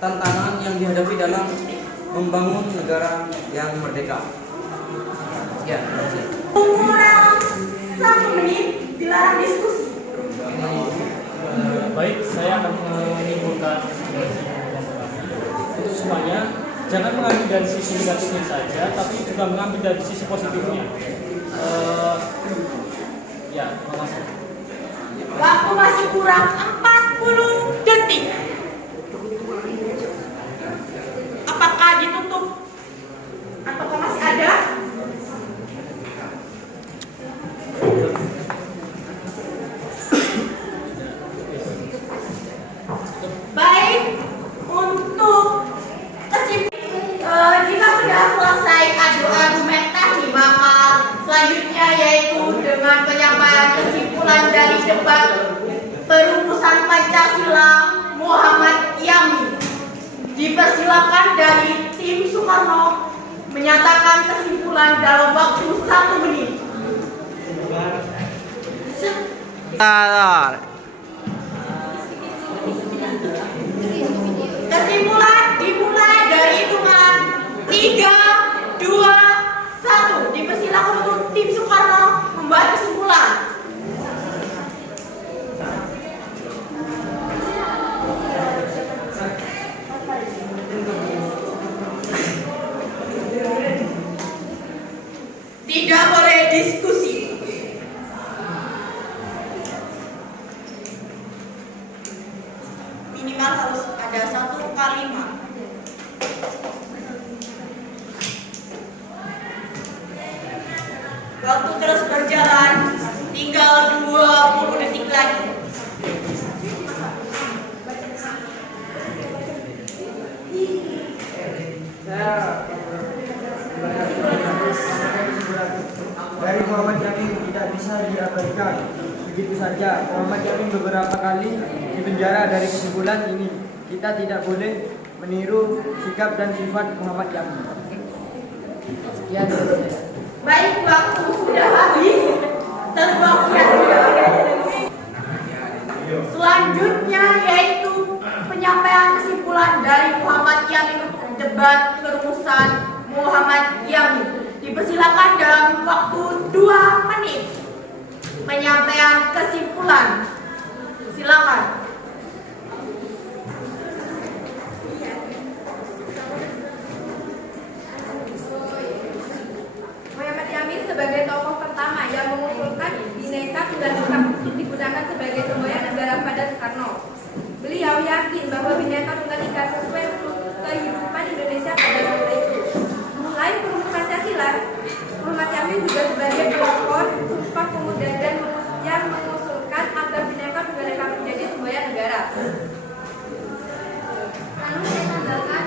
tantangan yang dihadapi dalam membangun negara yang merdeka. Ya, Kurang 1 menit dilarang diskusi. Baik, saya akan menyimpulkan untuk semuanya. Jangan mengambil dari sisi negatifnya saja, tapi juga mengambil dari sisi positifnya. Ya, terima kasih. Waktu masih kurang 40 detik. Apakah ditutup? Apakah masih ada? Baik, untuk kesimpulan, jika sudah selesai adu argumentasi, maka selanjutnya yaitu dengan penyampaian kesimpulan dari debat perumusan Pancasila Muhammad Yamin. Dipersilakan dari tim Soekarno menyatakan kesimpulan. kesimpulan dalam waktu 1 menit. Kesimpulan dimulai dari hitungan 3, 2, 1. Dipersilakan untuk tim Soekarno membuat kesimpulan. Tidak boleh diskusi. Minimal harus ada 1 kalimat. Waktu terus berjalan, tinggal 20 detik lagi. Dari Muhammad Yamin tidak bisa diabaikan begitu saja. Muhammad Yamin beberapa kali dipenjara. Dari kesimpulan ini kita tidak boleh meniru sikap dan sifat Muhammad Yamin. Sekian. Baik, waktu sudah habis. Terbuang sia-sia. Selanjutnya yaitu penyampaian kesimpulan dari Muhammad Yamin untuk debat perumusan Muhammad Yamin. Dipersilakan dalam waktu 2 menit penyampaian kesimpulan. Silakan. Muhammad Yamin sebagai tokoh pertama yang mengusulkan Bhinneka Tunggal Ika digunakan sebagai semboyan negara pada Soekarno. Beliau yakin bahwa Bhinneka Tunggal Ika sesuai kehidupan Indonesia pada masa itu. Selain perumus Pancasila, Muhammad Yamin juga sebagai pelopor Sumpah Pemuda dan yang mengusulkan agar Bhinneka Tunggal Ika menjadi semboyan negara. Lalu saya tambahkan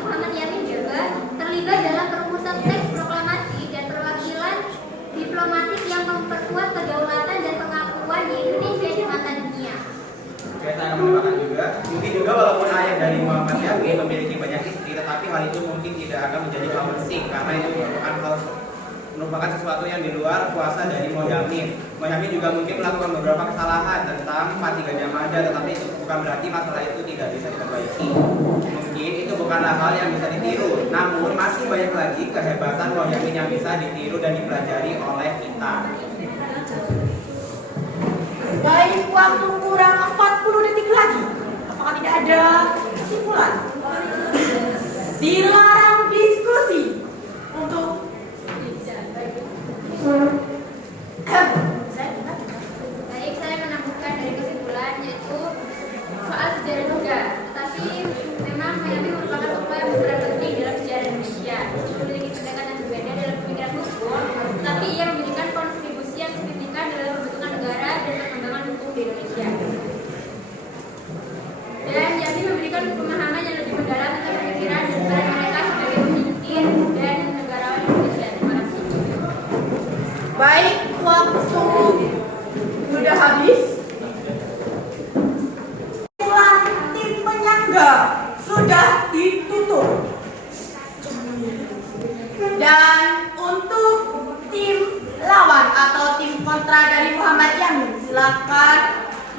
Muhammad Yamin juga terlibat dalam perumusan teks proklamasi dan perwakilan diplomatik yang memperkuat kedaulatan dan pengakuan di Indonesia di mata dunia. Oke, saya akan menambahkan juga, mungkin juga walaupun ayah dari Muhammad Yamin memiliki banyak istri, tetapi hal itu mungkin tidak akan menjadi hal penting karena itu merupakan sesuatu yang di luar kuasa dari Muhammad Yamin juga mungkin melakukan beberapa kesalahan tentang Pati Gajah Mada, tetapi itu bukan berarti masalah itu tidak bisa diperbaiki. Mungkin itu bukanlah hal yang bisa ditiru, namun masih banyak lagi kehebatan Muhammad Yamin yang bisa ditiru dan dipelajari oleh kita. Baik, waktu kurang 40 detik lagi. Apakah tidak ada kesimpulan? Dilarang diskusi untuk Baik, saya menambahkan dari kesimpulan yaitu soal sejarah juga. Tapi memang Yamin merupakan tokoh yang berperan penting dalam sejarah Indonesia. Memiliki pendekatan berbeda dalam pemikiran hukum, tapi ia memberikan kontribusi yang signifikan dalam pembentukan negara dan perkembangan hukum di Indonesia. Dan Yamin memberikan pemahaman yang lebih mendalam tentang pemikiran dan peran mereka sebagai pemimpin dan negarawan Indonesia. Terima kasih. baik, waktu sudah habis. Kesimpulan tim penyangga sudah ditutup. Dan untuk tim lawan atau tim kontra dari Muhammad Yamin, silakan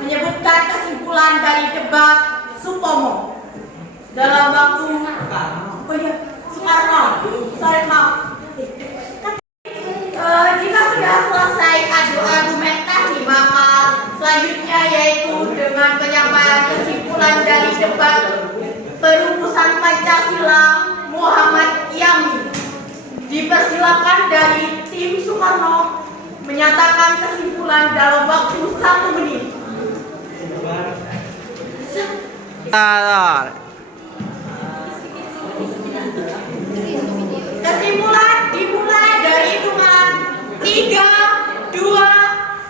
menyebutkan kesimpulan dari debat Supomo dalam waktu Soekarno. Sorry, maaf. Jika sudah selesai adu argumentasi, maka selanjutnya yaitu dengan penyampaian kesimpulan dari debat perumusan Pancasila Muhammad Yamin. Dipersilakan dari tim Soekarno menyatakan kesimpulan dalam waktu 1 menit. Kesimpulan dimulai dari hitungan 3, 2,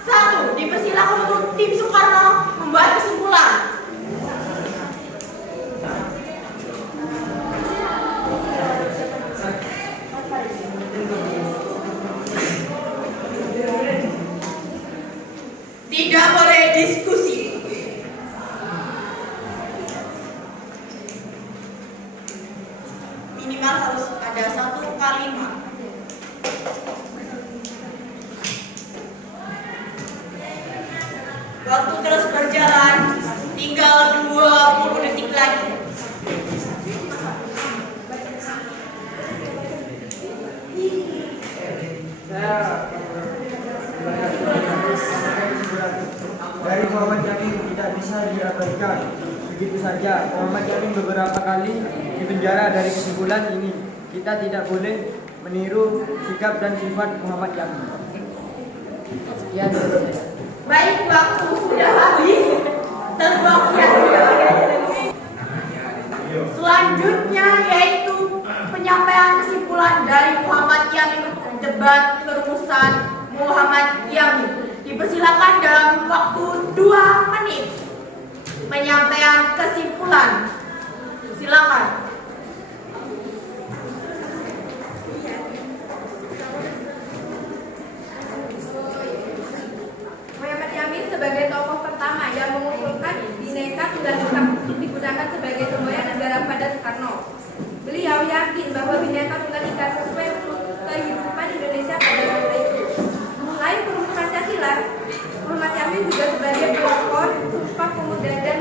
1. Dipersilakan untuk tim Soekarno membuat kesimpulan. Tidak boleh diskusi. Minimal harus ada 1 kalimat. Waktu terus berjalan, tinggal 20 detik lagi. Dari Muhammad Yamin tidak bisa diabaikan begitu saja. Muhammad Yamin beberapa kali dipenjara. Dari kesimpulan ini, kita tidak boleh meniru sikap dan sifat Muhammad Yamin. Sekian. Baik, waktu sudah habis. Terbuang sia-sia. Selanjutnya yaitu penyampaian kesimpulan dari Muhammad Yamin untuk debat perumusan Muhammad Yamin. Dipersilakan dalam waktu 2 menit. Penyampaian kesimpulan. Silakan. Muhammad Yamin sebagai tokoh pertama yang mengusulkan Bhinneka Tunggal Ika untuk digunakan sebagai semboyan negara pada Soekarno. Beliau yakin bahwa Bhinneka Tunggal Ika sesuai kehidupan Indonesia pada masa itu. Selain perumus Pancasila, Muhammad Yamin juga sebagai pelopor Sumpah Pemuda dan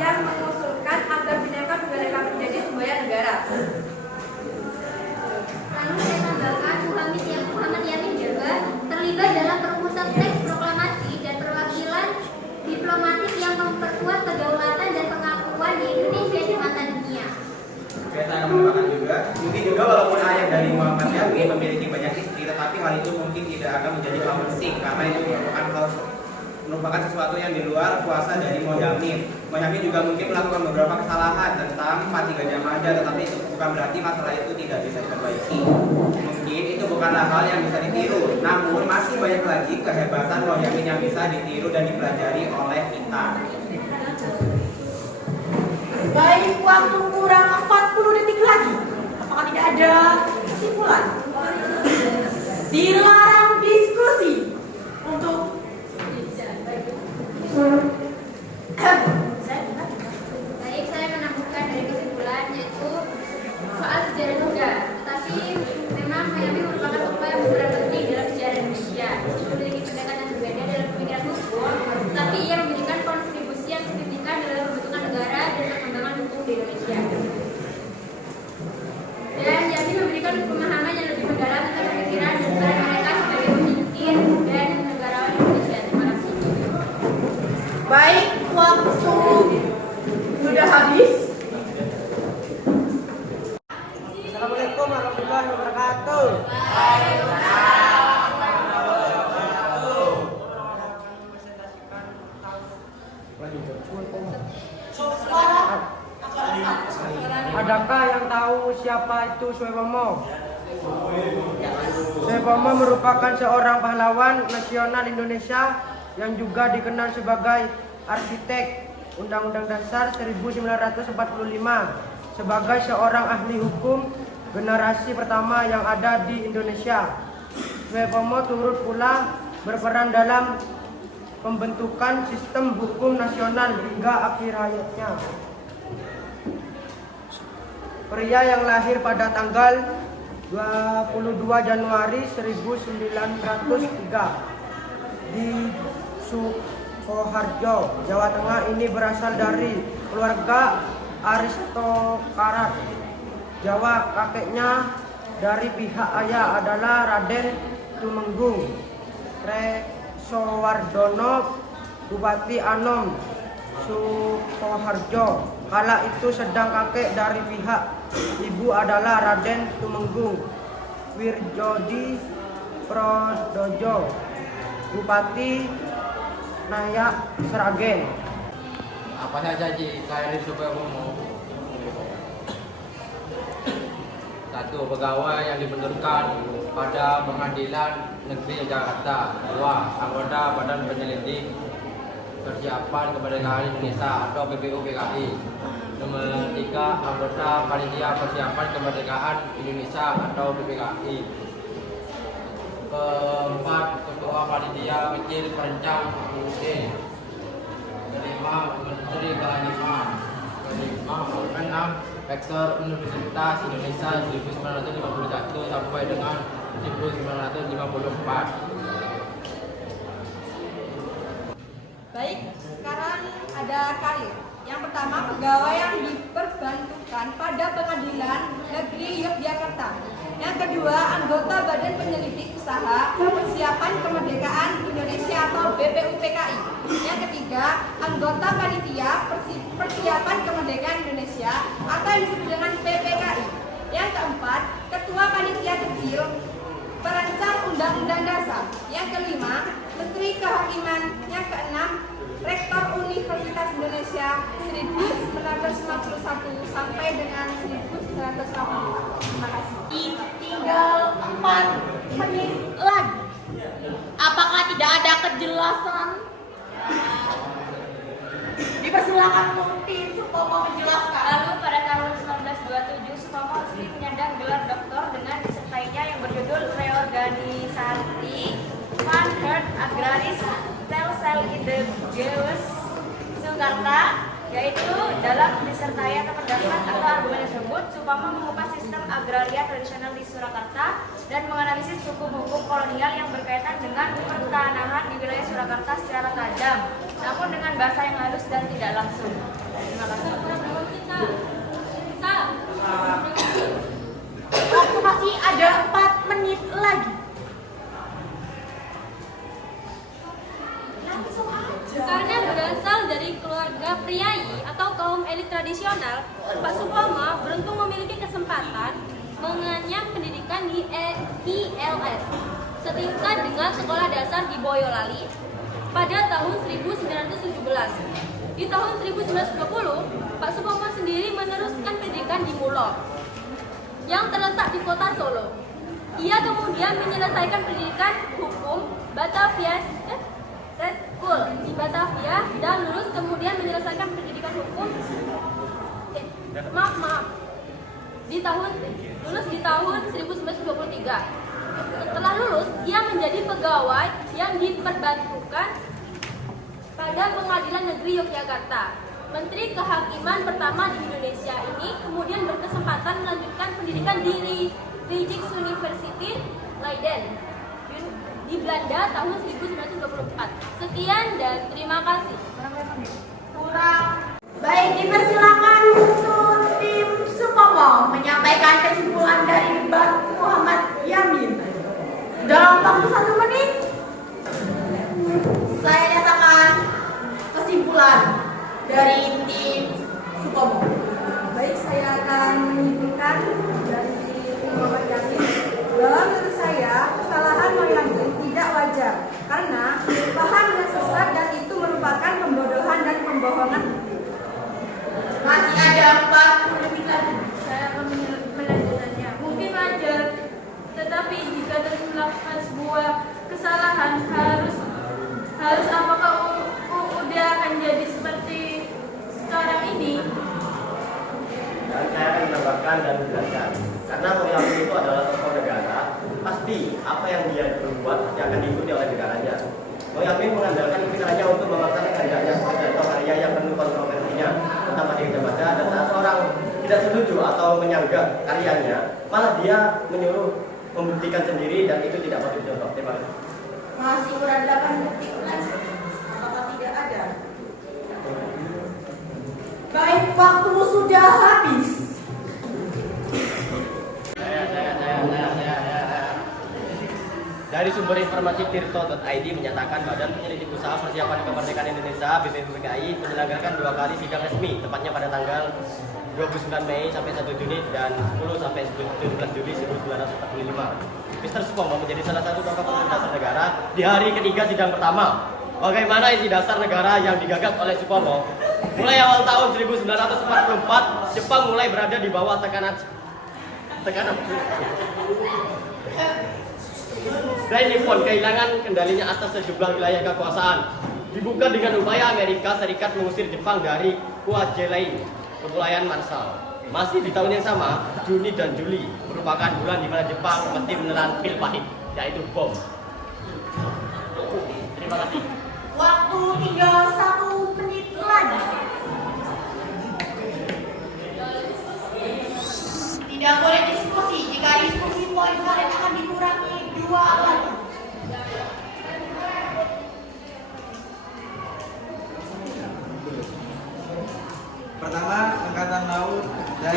yang mengusulkan agar Bhinneka Tunggal Ika menjadi semboyan negara. Lalu saya tambahkan Muhammad Yamin juga terlibat dalam perumusan teks proklamasi dan perwakilan diplomatik yang memperkuat kedaulatan dan pengakuan di Indonesia di mata dunia. Saya akan menambahkan juga, mungkin juga walaupun ayah dari Muhammad Yamin memiliki banyak istri, tetapi hal itu mungkin tidak akan menjadi hal penting karena itu merupakan sesuatu yang di luar kuasa dari Muhammad. Muhammad juga mungkin melakukan beberapa kesalahan tentang 4 Gajah Mada, tetapi itu bukan berarti masalah itu tidak bisa diperbaiki. Mungkin itu bukanlah hal yang bisa ditiru, namun masih banyak lagi kehebatan Muhammad yang bisa ditiru dan dipelajari oleh kita. Baik, waktu kurang 40 detik lagi. Apakah tidak ada kesimpulan? Dilarang diskusi untuk Baik, saya menambahkan dari kesimpulan yaitu soal sejarah juga. Tapi memang Yamin merupakan tokoh yang berperan penting dalam sejarah Indonesia. Memiliki pendekatan berbeda dalam pemikiran hukum, tapi ia memberikan kontribusi yang signifikan dalam pembentukan negara dan perkembangan hukum di Indonesia. Dan Yamin memberikan pemahaman yang lebih mendalam tentang pemikiran dan peran mereka sebagai pemimpin dan negarawan Indonesia. Terima kasih. baik, waktu sudah habis. Assalamualaikum warahmatullahi wabarakatuh. Adakah yang tahu siapa itu Soeharto? Soeharto merupakan seorang pahlawan nasional Indonesia yang juga dikenal sebagai arsitek Undang-Undang Dasar 1945, sebagai seorang ahli hukum generasi pertama yang ada di Indonesia. Soeharto turut pula berperan dalam pembentukan sistem hukum nasional hingga akhir hayatnya. Pria yang lahir pada tanggal 22 Januari 1903 di Sukoharjo, Jawa Tengah, ini berasal dari keluarga aristokrat Jawa. Kakeknya dari pihak ayah adalah Raden Tumenggung Tresowardana, Bupati Anom, Sukoharjo. Kala itu sedang kakek dari pihak ibu adalah Raden Tumenggung Wirjodi Prodojo, Bupati Nayak Sragen. Apa saja KRI Soeharto? 1. Pegawai yang dibenturkan pada Pengadilan Negeri Jakarta. 2. Anggota Badan Penyelidik Persiapan Kemerdekaan Indonesia atau PPU-PKI. Nomor 3. Anggota Panitia Persiapan Kemerdekaan Indonesia atau PPKI. 4. Ketua Panitia Kecil Perancang UUD. 5. Menteri Kehakiman. 6. Rektor Universitas Indonesia 1951 sampai dengan 1954. Baik, nama pegawai yang diperbantukan pada Pengadilan Negeri Yogyakarta. Yang kedua, anggota Badan Penyelidik Usaha Persiapan Kemerdekaan Indonesia atau BPUPKI. Yang ketiga, anggota Panitia Persiapan Kemerdekaan Indonesia atau yang disebut dengan PPKI. Yang keempat, Ketua Panitia Kecil Perancang Undang-Undang Dasar. Yang kelima, Menteri Kehakiman. Yang keenam, Rektor Universitas Indonesia 1951 sampai dengan 1980. Terima kasih. Tinggal 4 menit lagi. Apakah tidak ada kejelasan? Dipersilakan tim Supomo menjelaskan. Lalu pada tahun 1927 Supomo resmi menyandang gelar doktor dengan disertainya yang berjudul Reorganisasi Van Hert Agraris Stelsel in the Gewes Sukarta, yaitu dalam disertai atau pendapat atau argumen tersebut Supomo mengupas sistem agraria tradisional di Surakarta dan menganalisis hukum-hukum kolonial yang berkaitan dengan pertanahan di wilayah Surakarta secara tajam, namun dengan bahasa yang halus dan tidak langsung. Terima kasih. Waktu masih ada 4 menit lagi. Karena berasal dari keluarga priai atau kaum elit tradisional, Pak Supomo beruntung memiliki kesempatan mengenyam pendidikan di ILS setingkat dengan sekolah dasar di Boyolali pada tahun 1917. Di tahun 1920, Pak Supomo sendiri meneruskan pendidikan di Mulo yang terletak di kota Solo. Ia kemudian menyelesaikan pendidikan hukum Batavia School di Batavia dan lulus kemudian menyelesaikan pendidikan hukum lulus di tahun 1923. Setelah lulus, ia menjadi pegawai yang diperbantukan pada Pengadilan Negeri Yogyakarta. Menteri Kehakiman pertama di Indonesia ini kemudian berkesempatan melanjutkan pendidikan di Rijksuniversiteit Leiden di Belanda tahun 1924. Sekian dan terima kasih. Baik, dipersilakan untuk tim Supomo menyampaikan kesimpulan dari debat Muhammad Yamin. Dalam waktu 1 menit, saya nyatakan kesimpulan dari tim Supomo. Baik, saya akan menyimpulkan dari Muhammad Yamin bahwa menurut saya kesalahan Yamin tidak wajar karena paham yang sesat dan itu merupakan pembodohan dan pembohongan. Masih ada 40 menit lagi. Saya akan melanjutkannya. Mungkin wajar, tetapi jika terus melakukan sebuah kesalahan harus apakah UUD akan jadi seperti sekarang ini? Dan saya akan menambahkan dan menjelaskan. Karena Yamin itu adalah tokoh negara, pasti apa yang dia berbuat pasti akan diikuti oleh negaranya. Yamin mengandalkan pikirannya untuk memaksakan kehendaknya sebagai contoh karya yang penuh kontroversinya tentang Madi Gajah Mada, dan saat seorang tidak setuju atau menyanggah karyanya, malah dia menyuruh membuktikan sendiri dan itu tidak patut dicontoh. Terima kasih. Masih kurang 8 detik lagi. Apakah tidak ada? Baik, waktu sudah habis. Dari sumber informasi tirto.id menyatakan Badan Penyelidik Usaha Persiapan Kemerdekaan Indonesia BPUPKI menyelenggarakan 2 kali sidang resmi, tepatnya pada tanggal 29 Mei sampai 1 Juni dan 10 sampai 17 Juli 1945. Mr. Supomo menjadi salah satu tokoh pengurus dasar negara di hari ketiga sidang pertama. Bagaimana isi dasar negara yang digagas oleh Supomo? Mulai awal tahun 1944, Jepang mulai berada di bawah tekanan dan Nippon kehilangan kendalinya atas sejumlah wilayah kekuasaan. Dibuka dengan upaya Amerika Serikat mengusir Jepang dari Kwajalein, Kepulauan Marshall. Masih di tahun yang sama, Juni dan Juli merupakan bulan di mana Jepang mesti menelan pil pahit, yaitu bom. Terima kasih. Waktu tinggal 1 menit lagi. Tidak boleh diskusi. Jika diskusi, poin kalian akan dikurangi 2 lagi.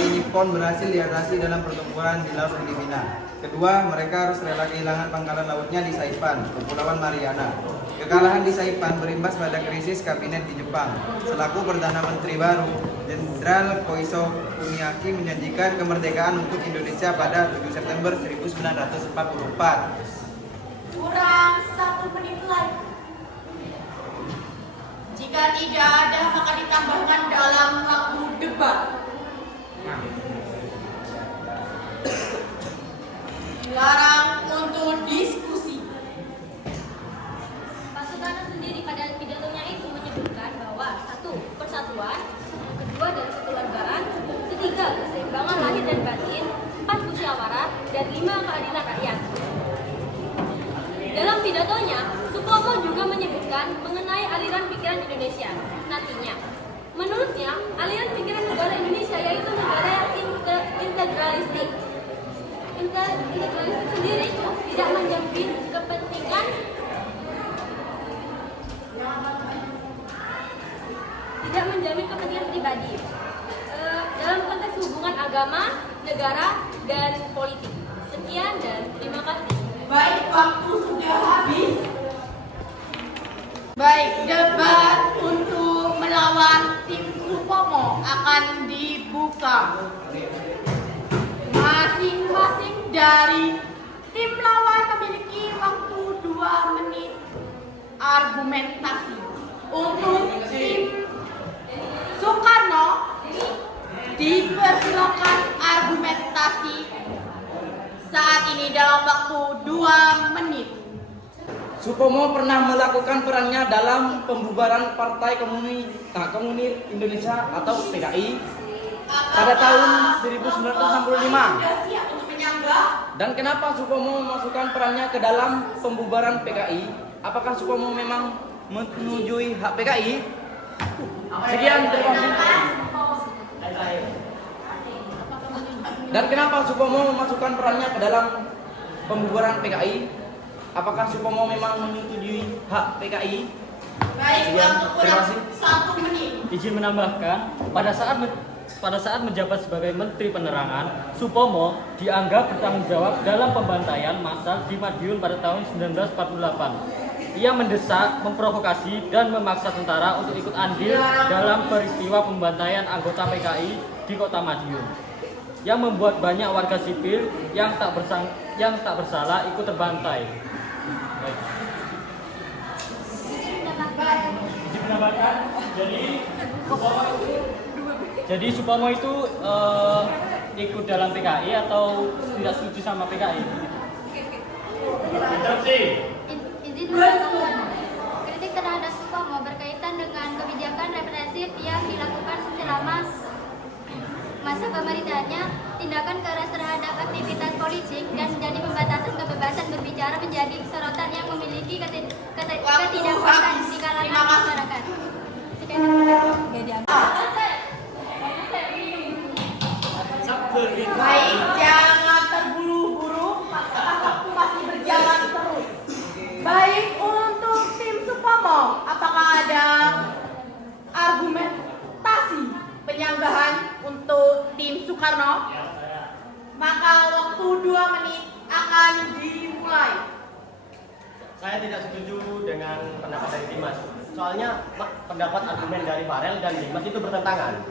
Nippon berhasil diatasi dalam pertempuran di Laut Filipina. Kedua, mereka harus rela kehilangan pangkalan lautnya di Saipan, Kepulauan Mariana. Kekalahan di Saipan berimbas pada krisis kabinet di Jepang. Selaku Perdana Menteri baru, Jenderal Koiso Kuniaki menjanjikan kemerdekaan untuk Indonesia pada 7 September 1944. Kurang 1 menit lagi. Jika tidak ada, maka ditambahkan dalam waktu debat. Dilarang untuk diskusi. Pak Soekarno sendiri pada pidatonya itu menyebutkan bahwa 1. Persatuan, 2. dari kekeluargaan, 3. keseimbangan lahir dan batin, 4. musyawarah, dan 5. keadilan rakyat. Dalam pidatonya, Supomo juga menyebutkan mengenai aliran pikiran Indonesia. Nantinya, menurutnya, aliran pikiran negara Indonesia yaitu negara integralistik. Integralistik sendiri itu tidak menjamin kepentingan pribadi dalam konteks hubungan agama, negara, dan politik. Sekian dan terima kasih. Baik, waktu sudah habis. Baik, debat untuk melawan tim Supomo akan dibuka. Masing-masing dari tim lawan memiliki waktu 2 menit argumentasi. Untuk tim Soekarno dipersilakan argumentasi saat ini dalam waktu 2 menit. Supomo pernah melakukan perannya dalam pembubaran Partai Komunis Indonesia atau PKI pada tahun 1965. Dan kenapa Supomo memasukkan perannya ke dalam pembubaran PKI? Apakah Supomo memang menyetujui hak PKI? Sekian, terima kasih. Dan kenapa Supomo memasukkan perannya ke dalam pembubaran PKI? Apakah Supomo memang menyetujui hak PKI? Baik, waktu kurang 1 menit. Izin menambahkan, pada saat menjabat sebagai Menteri Penerangan, Supomo dianggap bertanggung jawab dalam pembantaian massal di Madiun pada tahun 1948. Ia mendesak, memprovokasi, dan memaksa tentara untuk ikut andil dalam peristiwa pembantaian anggota PKI di kota Madiun, yang membuat banyak warga sipil yang tak bersalah ikut terbantai. Izin menambahkan, jadi Supomo itu ikut dalam PKI atau tidak setuju sama PKI? Izin menambahkan, kritik terhadap Supomo berkaitan dengan kebijakan represif yang dilakukan selama masa pemerintahannya, tindakan keras terhadap aktivitas politik, dan menjadi pembatasan kebebasan berbicara menjadi sorotan yang memiliki ketidakpuasan di kalangan masyarakat. Baik, jangan terburu-buru, waktu masih berjalan terus. Baik, untuk tim Supomo, apakah ada argumentasi penyanggahan untuk tim Soekarno? Maka waktu 2 menit akan dimulai. Saya tidak setuju dengan pendapat dari Dimas. Soalnya pendapat argumen dari Farel dan Dimas itu bertentangan.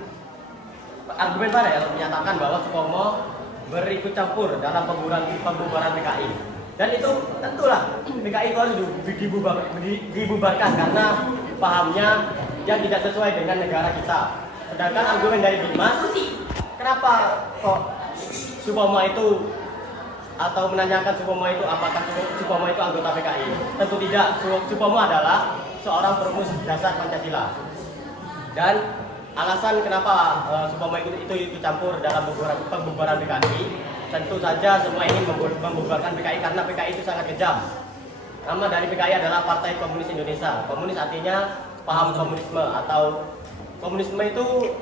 Argumen Farel menyatakan bahwa Supomo berikut campur dalam pembubaran PKI. Dan itu tentulah PKI itu harus dibubarkan karena pahamnya yang tidak sesuai dengan negara kita. Sedangkan argumen dari Dimas, kenapa kok Supomo itu, atau menanyakan Supomo itu apakah Supomo itu anggota PKI? Tentu tidak. Supomo adalah seorang perumus dasar Pancasila. Dan alasan kenapa Supomo itu ikut campur dalam pembubaran PKI, tentu saja semua ingin membubarkan PKI karena PKI itu sangat kejam. Nama dari PKI adalah Partai Komunis Indonesia. Komunis artinya paham komunisme, atau komunisme itu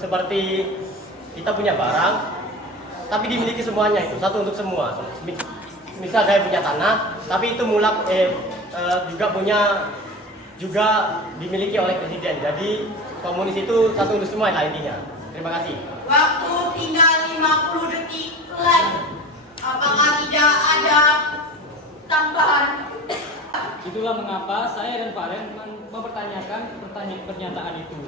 seperti kita punya barang, tapi dimiliki semuanya, itu satu untuk semua. Misal saya punya tanah, tapi itu juga dimiliki oleh presiden. Jadi komunis itu satu untuk semua lah intinya. Terima kasih. Waktu tinggal 50 detik lagi. Apakah tidak ada tambahan? Itulah mengapa saya dan Faren mempertanyakan pernyataan itu.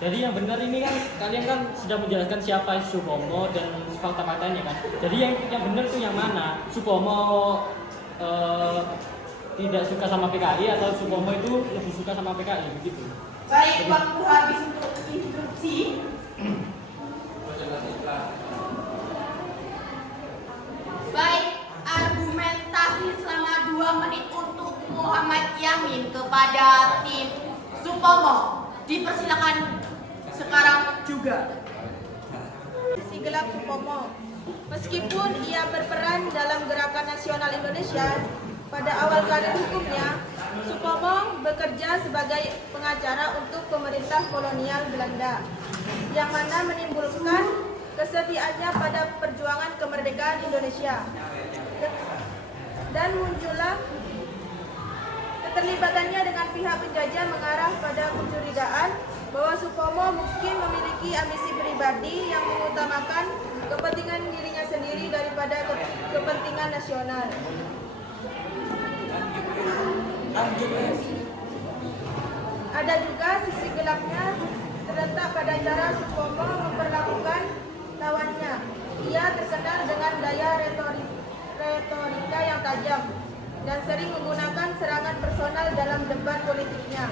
Jadi yang benar ini kan kalian kan sudah menjelaskan siapa Supomo dan fakta-faktanya kan. Jadi yang benar itu yang mana? Supomo tidak suka sama PKI atau Supomo itu lebih suka sama PKI begitu. Baik, waktu habis untuk instruksi. Baik, argumentasi selama 2 menit untuk Muhammad Yamin kepada tim Supomo. Dipersilakan sekarang juga. Sisi gelap Supomo. Meskipun ia berperan dalam Gerakan Nasional Indonesia, pada awal karir hukumnya, Supomo bekerja sebagai pengacara untuk pemerintah kolonial Belanda, yang mana menimbulkan kesetiaannya pada perjuangan kemerdekaan Indonesia. Dan muncullah keterlibatannya dengan pihak penjajah mengarah pada kecurigaan bahwa Supomo mungkin memiliki ambisi pribadi yang mengutamakan kepentingan dirinya sendiri daripada kepentingan nasional. Ada juga sisi gelapnya terletak pada cara Supomo memperlakukan lawannya. Ia terkenal dengan daya retorika yang tajam dan sering menggunakan serangan personal dalam debat politiknya.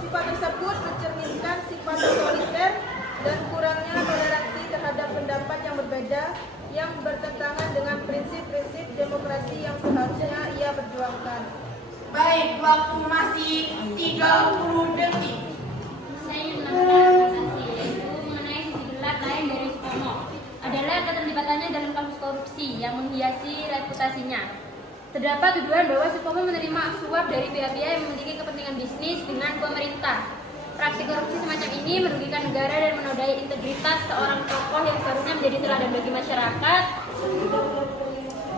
Sifat tersebut mencerminkan sifat otoriter dan kurangnya toleransi terhadap pendapat yang berbeda yang bertentangan dengan prinsip-prinsip demokrasi yang seharusnya ia perjuangkan. Baik, waktu masih 30 detik. Saya ingin menambahkan asasi, yaitu mengenai sisi gelap lain dari Supomo adalah keterlibatannya dalam kasus korupsi yang menghiasi reputasinya. Terdapat tuduhan bahwa Supomo menerima suap dari pihak-pihak yang memiliki kepentingan bisnis dengan pemerintah. Praktik korupsi semacam ini merugikan negara dan menodai integritas seorang tokoh yang seharusnya menjadi teladan bagi masyarakat.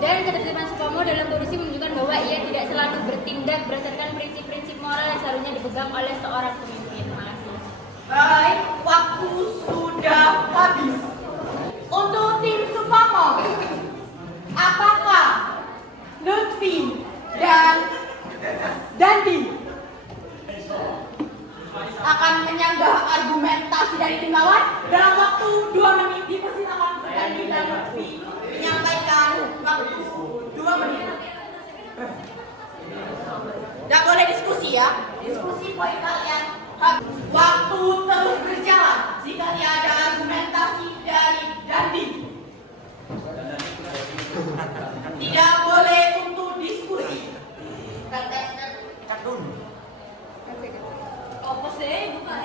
Dan ketertiban Supomo dalam korupsi menunjukkan bahwa ia tidak selalu bertindak berdasarkan prinsip-prinsip moral yang seharusnya dipegang oleh seorang pemimpin. Terima kasih. Baik, waktu sudah habis. Untuk tim Supomo, apakah Lutfi dan Dandi akan menyanggah argumentasi dari tim lawan dalam waktu 2 menit? Dipersilakan Dandi dan Lutfi menyampaikan waktu 2 menit. Tidak boleh diskusi ya. Diskusi poin kalian. Waktu terus berjalan jika tidak ada argumentasi dari Dandi. Tidak boleh untuk diskusi. Apa sih? Buka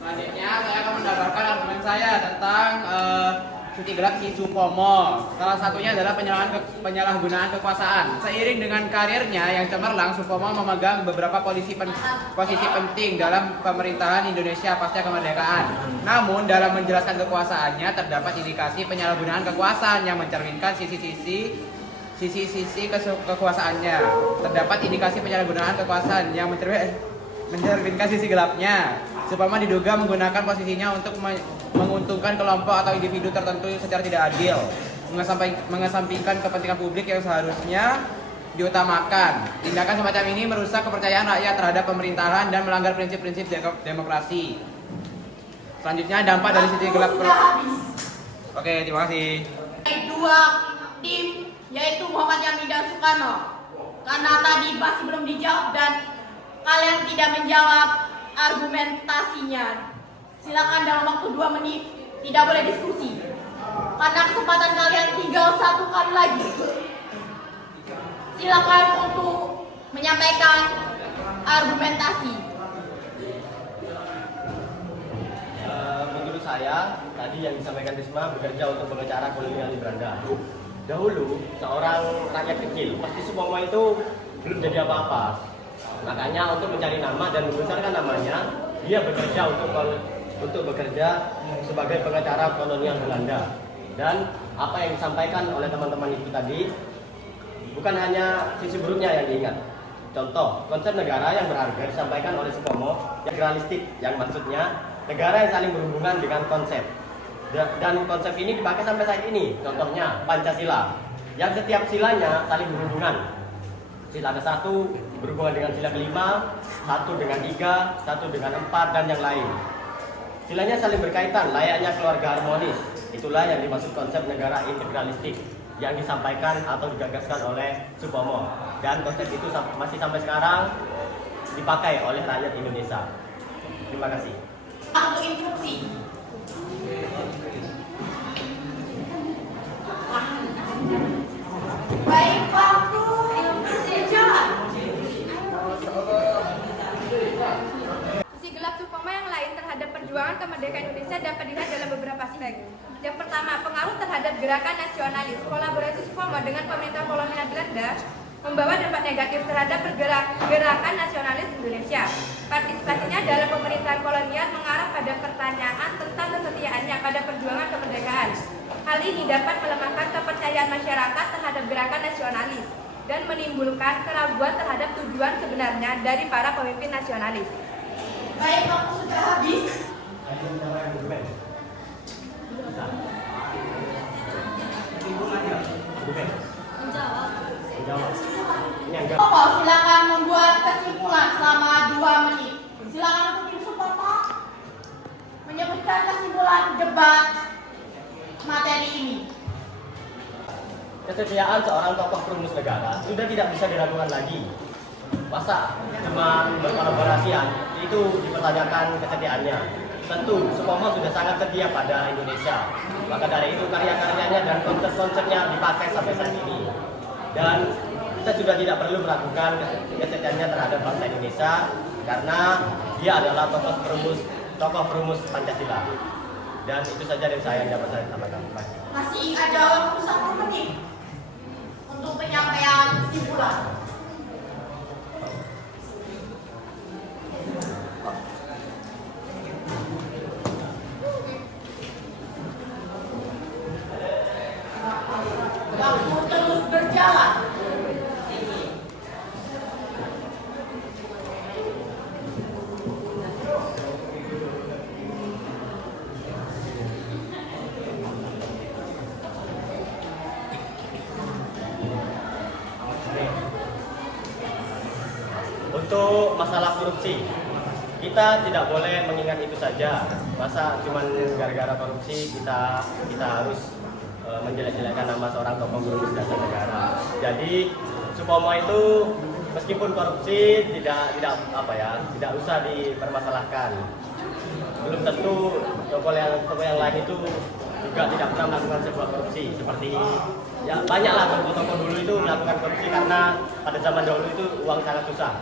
Selanjutnya saya akan mendapatkan argumen saya tentang sisi gelap si Supomo. Salah satunya adalah penyalahgunaan kekuasaan. Seiring dengan karirnya yang cemerlang, Supomo memegang beberapa posisi penting dalam pemerintahan Indonesia pasca kemerdekaan. Namun dalam menjelaskan kekuasaannya terdapat indikasi penyalahgunaan kekuasaan yang mencerminkan sisi-sisi kekuasaannya. Terdapat indikasi penyalahgunaan kekuasaan yang mencerminkan sisi gelapnya. Supomo diduga menggunakan posisinya untuk menguntungkan kelompok atau individu tertentu secara tidak adil, mengesampingkan kepentingan publik yang seharusnya diutamakan. Tindakan semacam ini merusak kepercayaan rakyat terhadap pemerintahan dan melanggar prinsip-prinsip demokrasi. Selanjutnya dampak dari sisi gelap. Oke, terima kasih. Dua tim yaitu Muhammad Yamin dan Sukarno. Karena tadi masih belum dijawab dan kalian tidak menjawab argumentasinya, silakan dalam waktu 2 menit, tidak boleh diskusi. Karena kesempatan kalian tinggal 1 kali lagi. Silakan untuk menyampaikan argumentasi. Menurut saya, tadi yang disampaikan Risma bekerja untuk pengacara kolonial di Belanda. Dahulu, seorang rakyat kecil, pasti Supomo itu belum jadi apa-apa. Makanya untuk mencari nama dan membesarkan namanya, dia bekerja untuk bekerja sebagai pengacara kolonial Belanda. Dan apa yang disampaikan oleh teman-teman itu tadi bukan hanya sisi buruknya yang diingat. Contoh, konsep negara yang berharga disampaikan oleh Supomo yang realistik, yang maksudnya negara yang saling berhubungan dengan konsep. Dan konsep ini dipakai sampai saat ini. Contohnya Pancasila, yang setiap silanya saling berhubungan. Sila ke-1 berhubungan dengan sila ke-5, 1 dengan 3, 1 dengan 4, dan yang lain. Silanya saling berkaitan, layaknya keluarga harmonis. Itulah yang dimaksud konsep negara integralistik yang disampaikan atau digagaskan oleh Supomo. Dan konsep itu masih sampai sekarang dipakai oleh rakyat Indonesia. Terima kasih. Untuk instruksi. Baik, waktu berjalan. Sisi gelap Supomo yang lain terhadap perjuangan kemerdekaan Indonesia dapat dilihat dalam beberapa aspek. Yang pertama, pengaruh terhadap gerakan nasionalis. Kolaborasi Supomo dengan pemerintah kolonial Belanda membawa dampak negatif terhadap gerakan nasionalis Indonesia. Partisipasinya dalam pemerintahan kolonial mengarah pada pertanyaan tentang kesetiaannya pada perjuangan kemerdekaan. Hal ini dapat melemahkan kepercayaan masyarakat terhadap gerakan nasionalis dan menimbulkan keraguan terhadap tujuan sebenarnya dari para pemimpin nasionalis. Baik, waktu sudah habis. Supomo, silakan membuat kesimpulan selama 2 menit. Silakan untuk Tim Supomo menyebutkan kesimpulan debat materi ini. Kesetiaan seorang tokoh perumus negara sudah tidak bisa diragukan lagi. Masa cuma berkolaborasi itu dipertanyakan kesetiaannya. Tentu Supomo sudah sangat setia pada Indonesia. Maka dari itu karya-karyanya dan konsep-konsepnya dipakai sampai saat ini. Dan kita sudah tidak perlu meragukan kesetiaannya terhadap bangsa Indonesia karena dia adalah tokoh perumus Pancasila. Dan itu saja dari saya yang dapat saya sampaikan. Masih ada waktu 1 menit untuk penyampaian kesimpulan. Waktu terus berjalan. Untuk masalah korupsi, kita tidak boleh mengingat itu saja. Masa cuman gara-gara korupsi kita harus menjelek-jelekkan nama seorang tokoh perumus dasar negara. Jadi Supomo itu meskipun korupsi tidak usah dipermasalahkan. Belum tentu tokoh yang lain itu juga tidak pernah melakukan sebuah korupsi. Seperti ya banyaklah tokoh dulu itu melakukan korupsi karena pada zaman dahulu itu uang sangat susah.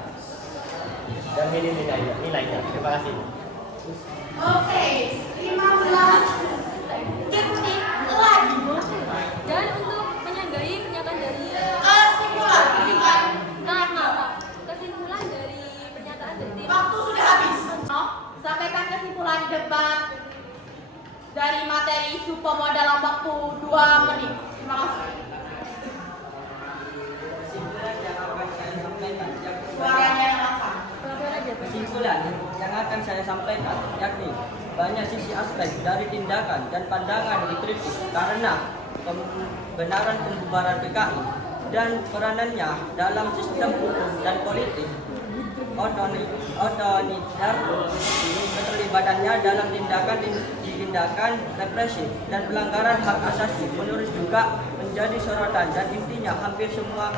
Dan ini nilainya. Terima kasih. Oke, 15 detik lagi. Dan untuk menyanggahi pernyataan dari kesimpulan dari pernyataan dari waktu sudah habis. Sampaikan kesimpulan debat dari materi Supomo dalam waktu 2 menit. Terima kasih. Suaranya yang lantang. Kesimpulan yang akan saya sampaikan yakni banyak sisi aspek dari tindakan dan pandangan dikritik karena pembenaran pembubaran PKI dan peranannya dalam sistem hukum dan politik otoriter, keterlibatannya dalam tindakan represif dan pelanggaran hak asasi menurut juga menjadi sorotan dan intinya hampir semua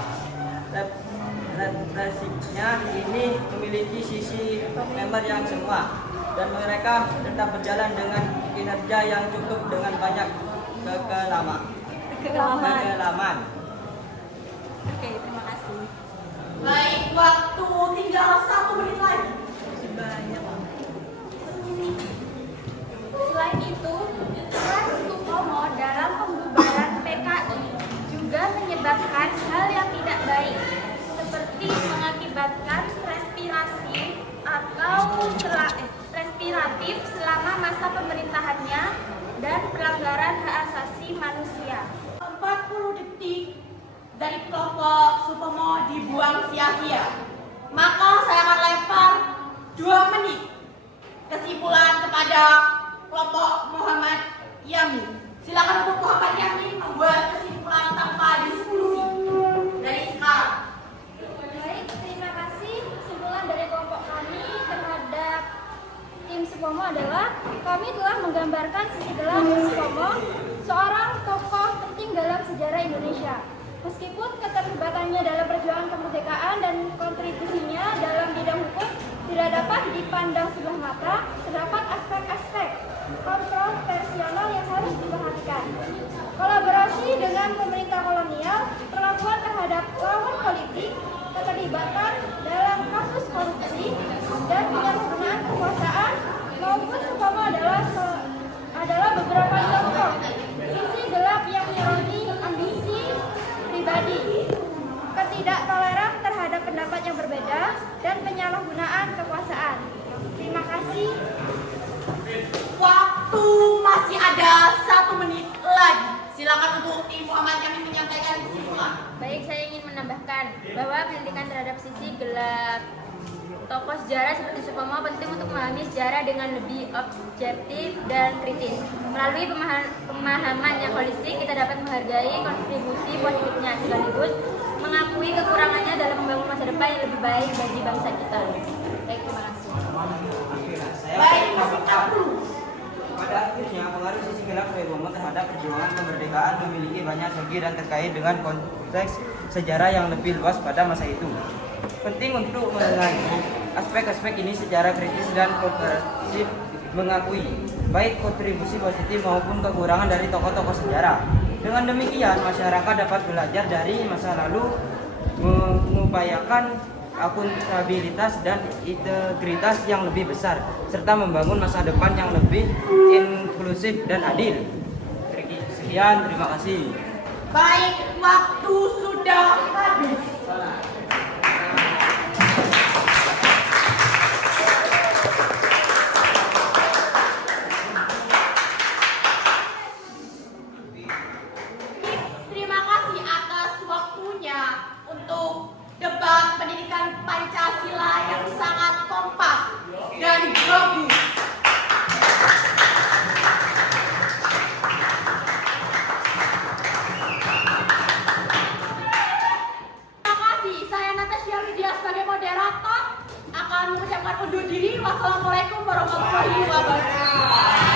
represifnya ini memiliki sisi member yang semua dan mereka tetap berjalan dengan kinerja yang cukup dengan banyak kekelaman. Oke, terima kasih. Baik, waktu tinggal 1 menit lagi. Banyak. Selain itu, peran Supomo dalam pembubaran PKI juga menyebabkan hal yang tidak baik, seperti mengakibatkan respiratif selama masa pemerintahannya dan pelanggaran hak asasi manusia. 40 detik dari kelompok Supomo dibuang sia-sia. Maka saya akan lempar 2 menit kesimpulan kepada kelompok Muhammad Yamin. Silakan untuk Muhammad Yamin membuat kesimpulan tanpa diskusi dari sekarang. Baik, terima kasih. Kesimpulan dari kelompok kami terhadap tim Supomo adalah kami telah menggambarkan sisi gelap Supomo, seorang tokoh penting dalam sejarah Indonesia. Meskipun keterlibatannya dalam perjuangan kemerdekaan dan kontribusinya dalam bidang hukum tidak dapat dipandang sebelah mata, terdapat aspek-aspek kontroversial yang harus diperhatikan. Kolaborasi dengan pemerintah kolonial, perlakuan terhadap lawan politik, keterlibatan dalam kasus korupsi, dan penyalahgunaan kekuasaan maupun Supomo adalah beberapa contoh sisi gelap yang menyoroti ambisi pribadi, ketidaktoleran terhadap pendapat yang berbeda, dan penyalahgunaan kekuasaan. Terima kasih. Waktu masih ada 1 menit lagi. Silakan untuk tim Muhammad Yamin menyampaikan kesimpulan. Baik, saya ingin menambahkan bahwa pendidikan terhadap sisi gelap tokoh sejarah seperti Supomo penting untuk memahami sejarah dengan lebih objektif dan kritis. Melalui pemahaman yang holistik, kita dapat menghargai kontribusi positifnya sekaligus mengakui kekurangannya dalam membangun masa depan yang lebih baik bagi bangsa kita. Baik, terima kasih. Baik, masih Pada akhirnya, pengaruh sisi gelap Supomo terhadap perjuangan kemerdekaan memiliki banyak segi dan terkait dengan konteks sejarah yang lebih luas pada masa itu. Penting untuk mengenai aspek-aspek ini secara kritis dan komprehensif, mengakui baik kontribusi positif maupun kekurangan dari tokoh-tokoh sejarah. Dengan demikian, masyarakat dapat belajar dari masa lalu, mengupayakan akuntabilitas dan integritas yang lebih besar, serta membangun masa depan yang lebih inklusif dan adil. Sekian, terima kasih. Baik, waktu sudah habis. Terima kasih atas waktunya untuk debat pendidikan Pancasila yang sangat kompak dan bagus. Terima kasih. Saya Natasha Lydia sebagai moderator akan mengucapkan undur diri. Wassalamualaikum warahmatullahi wabarakatuh.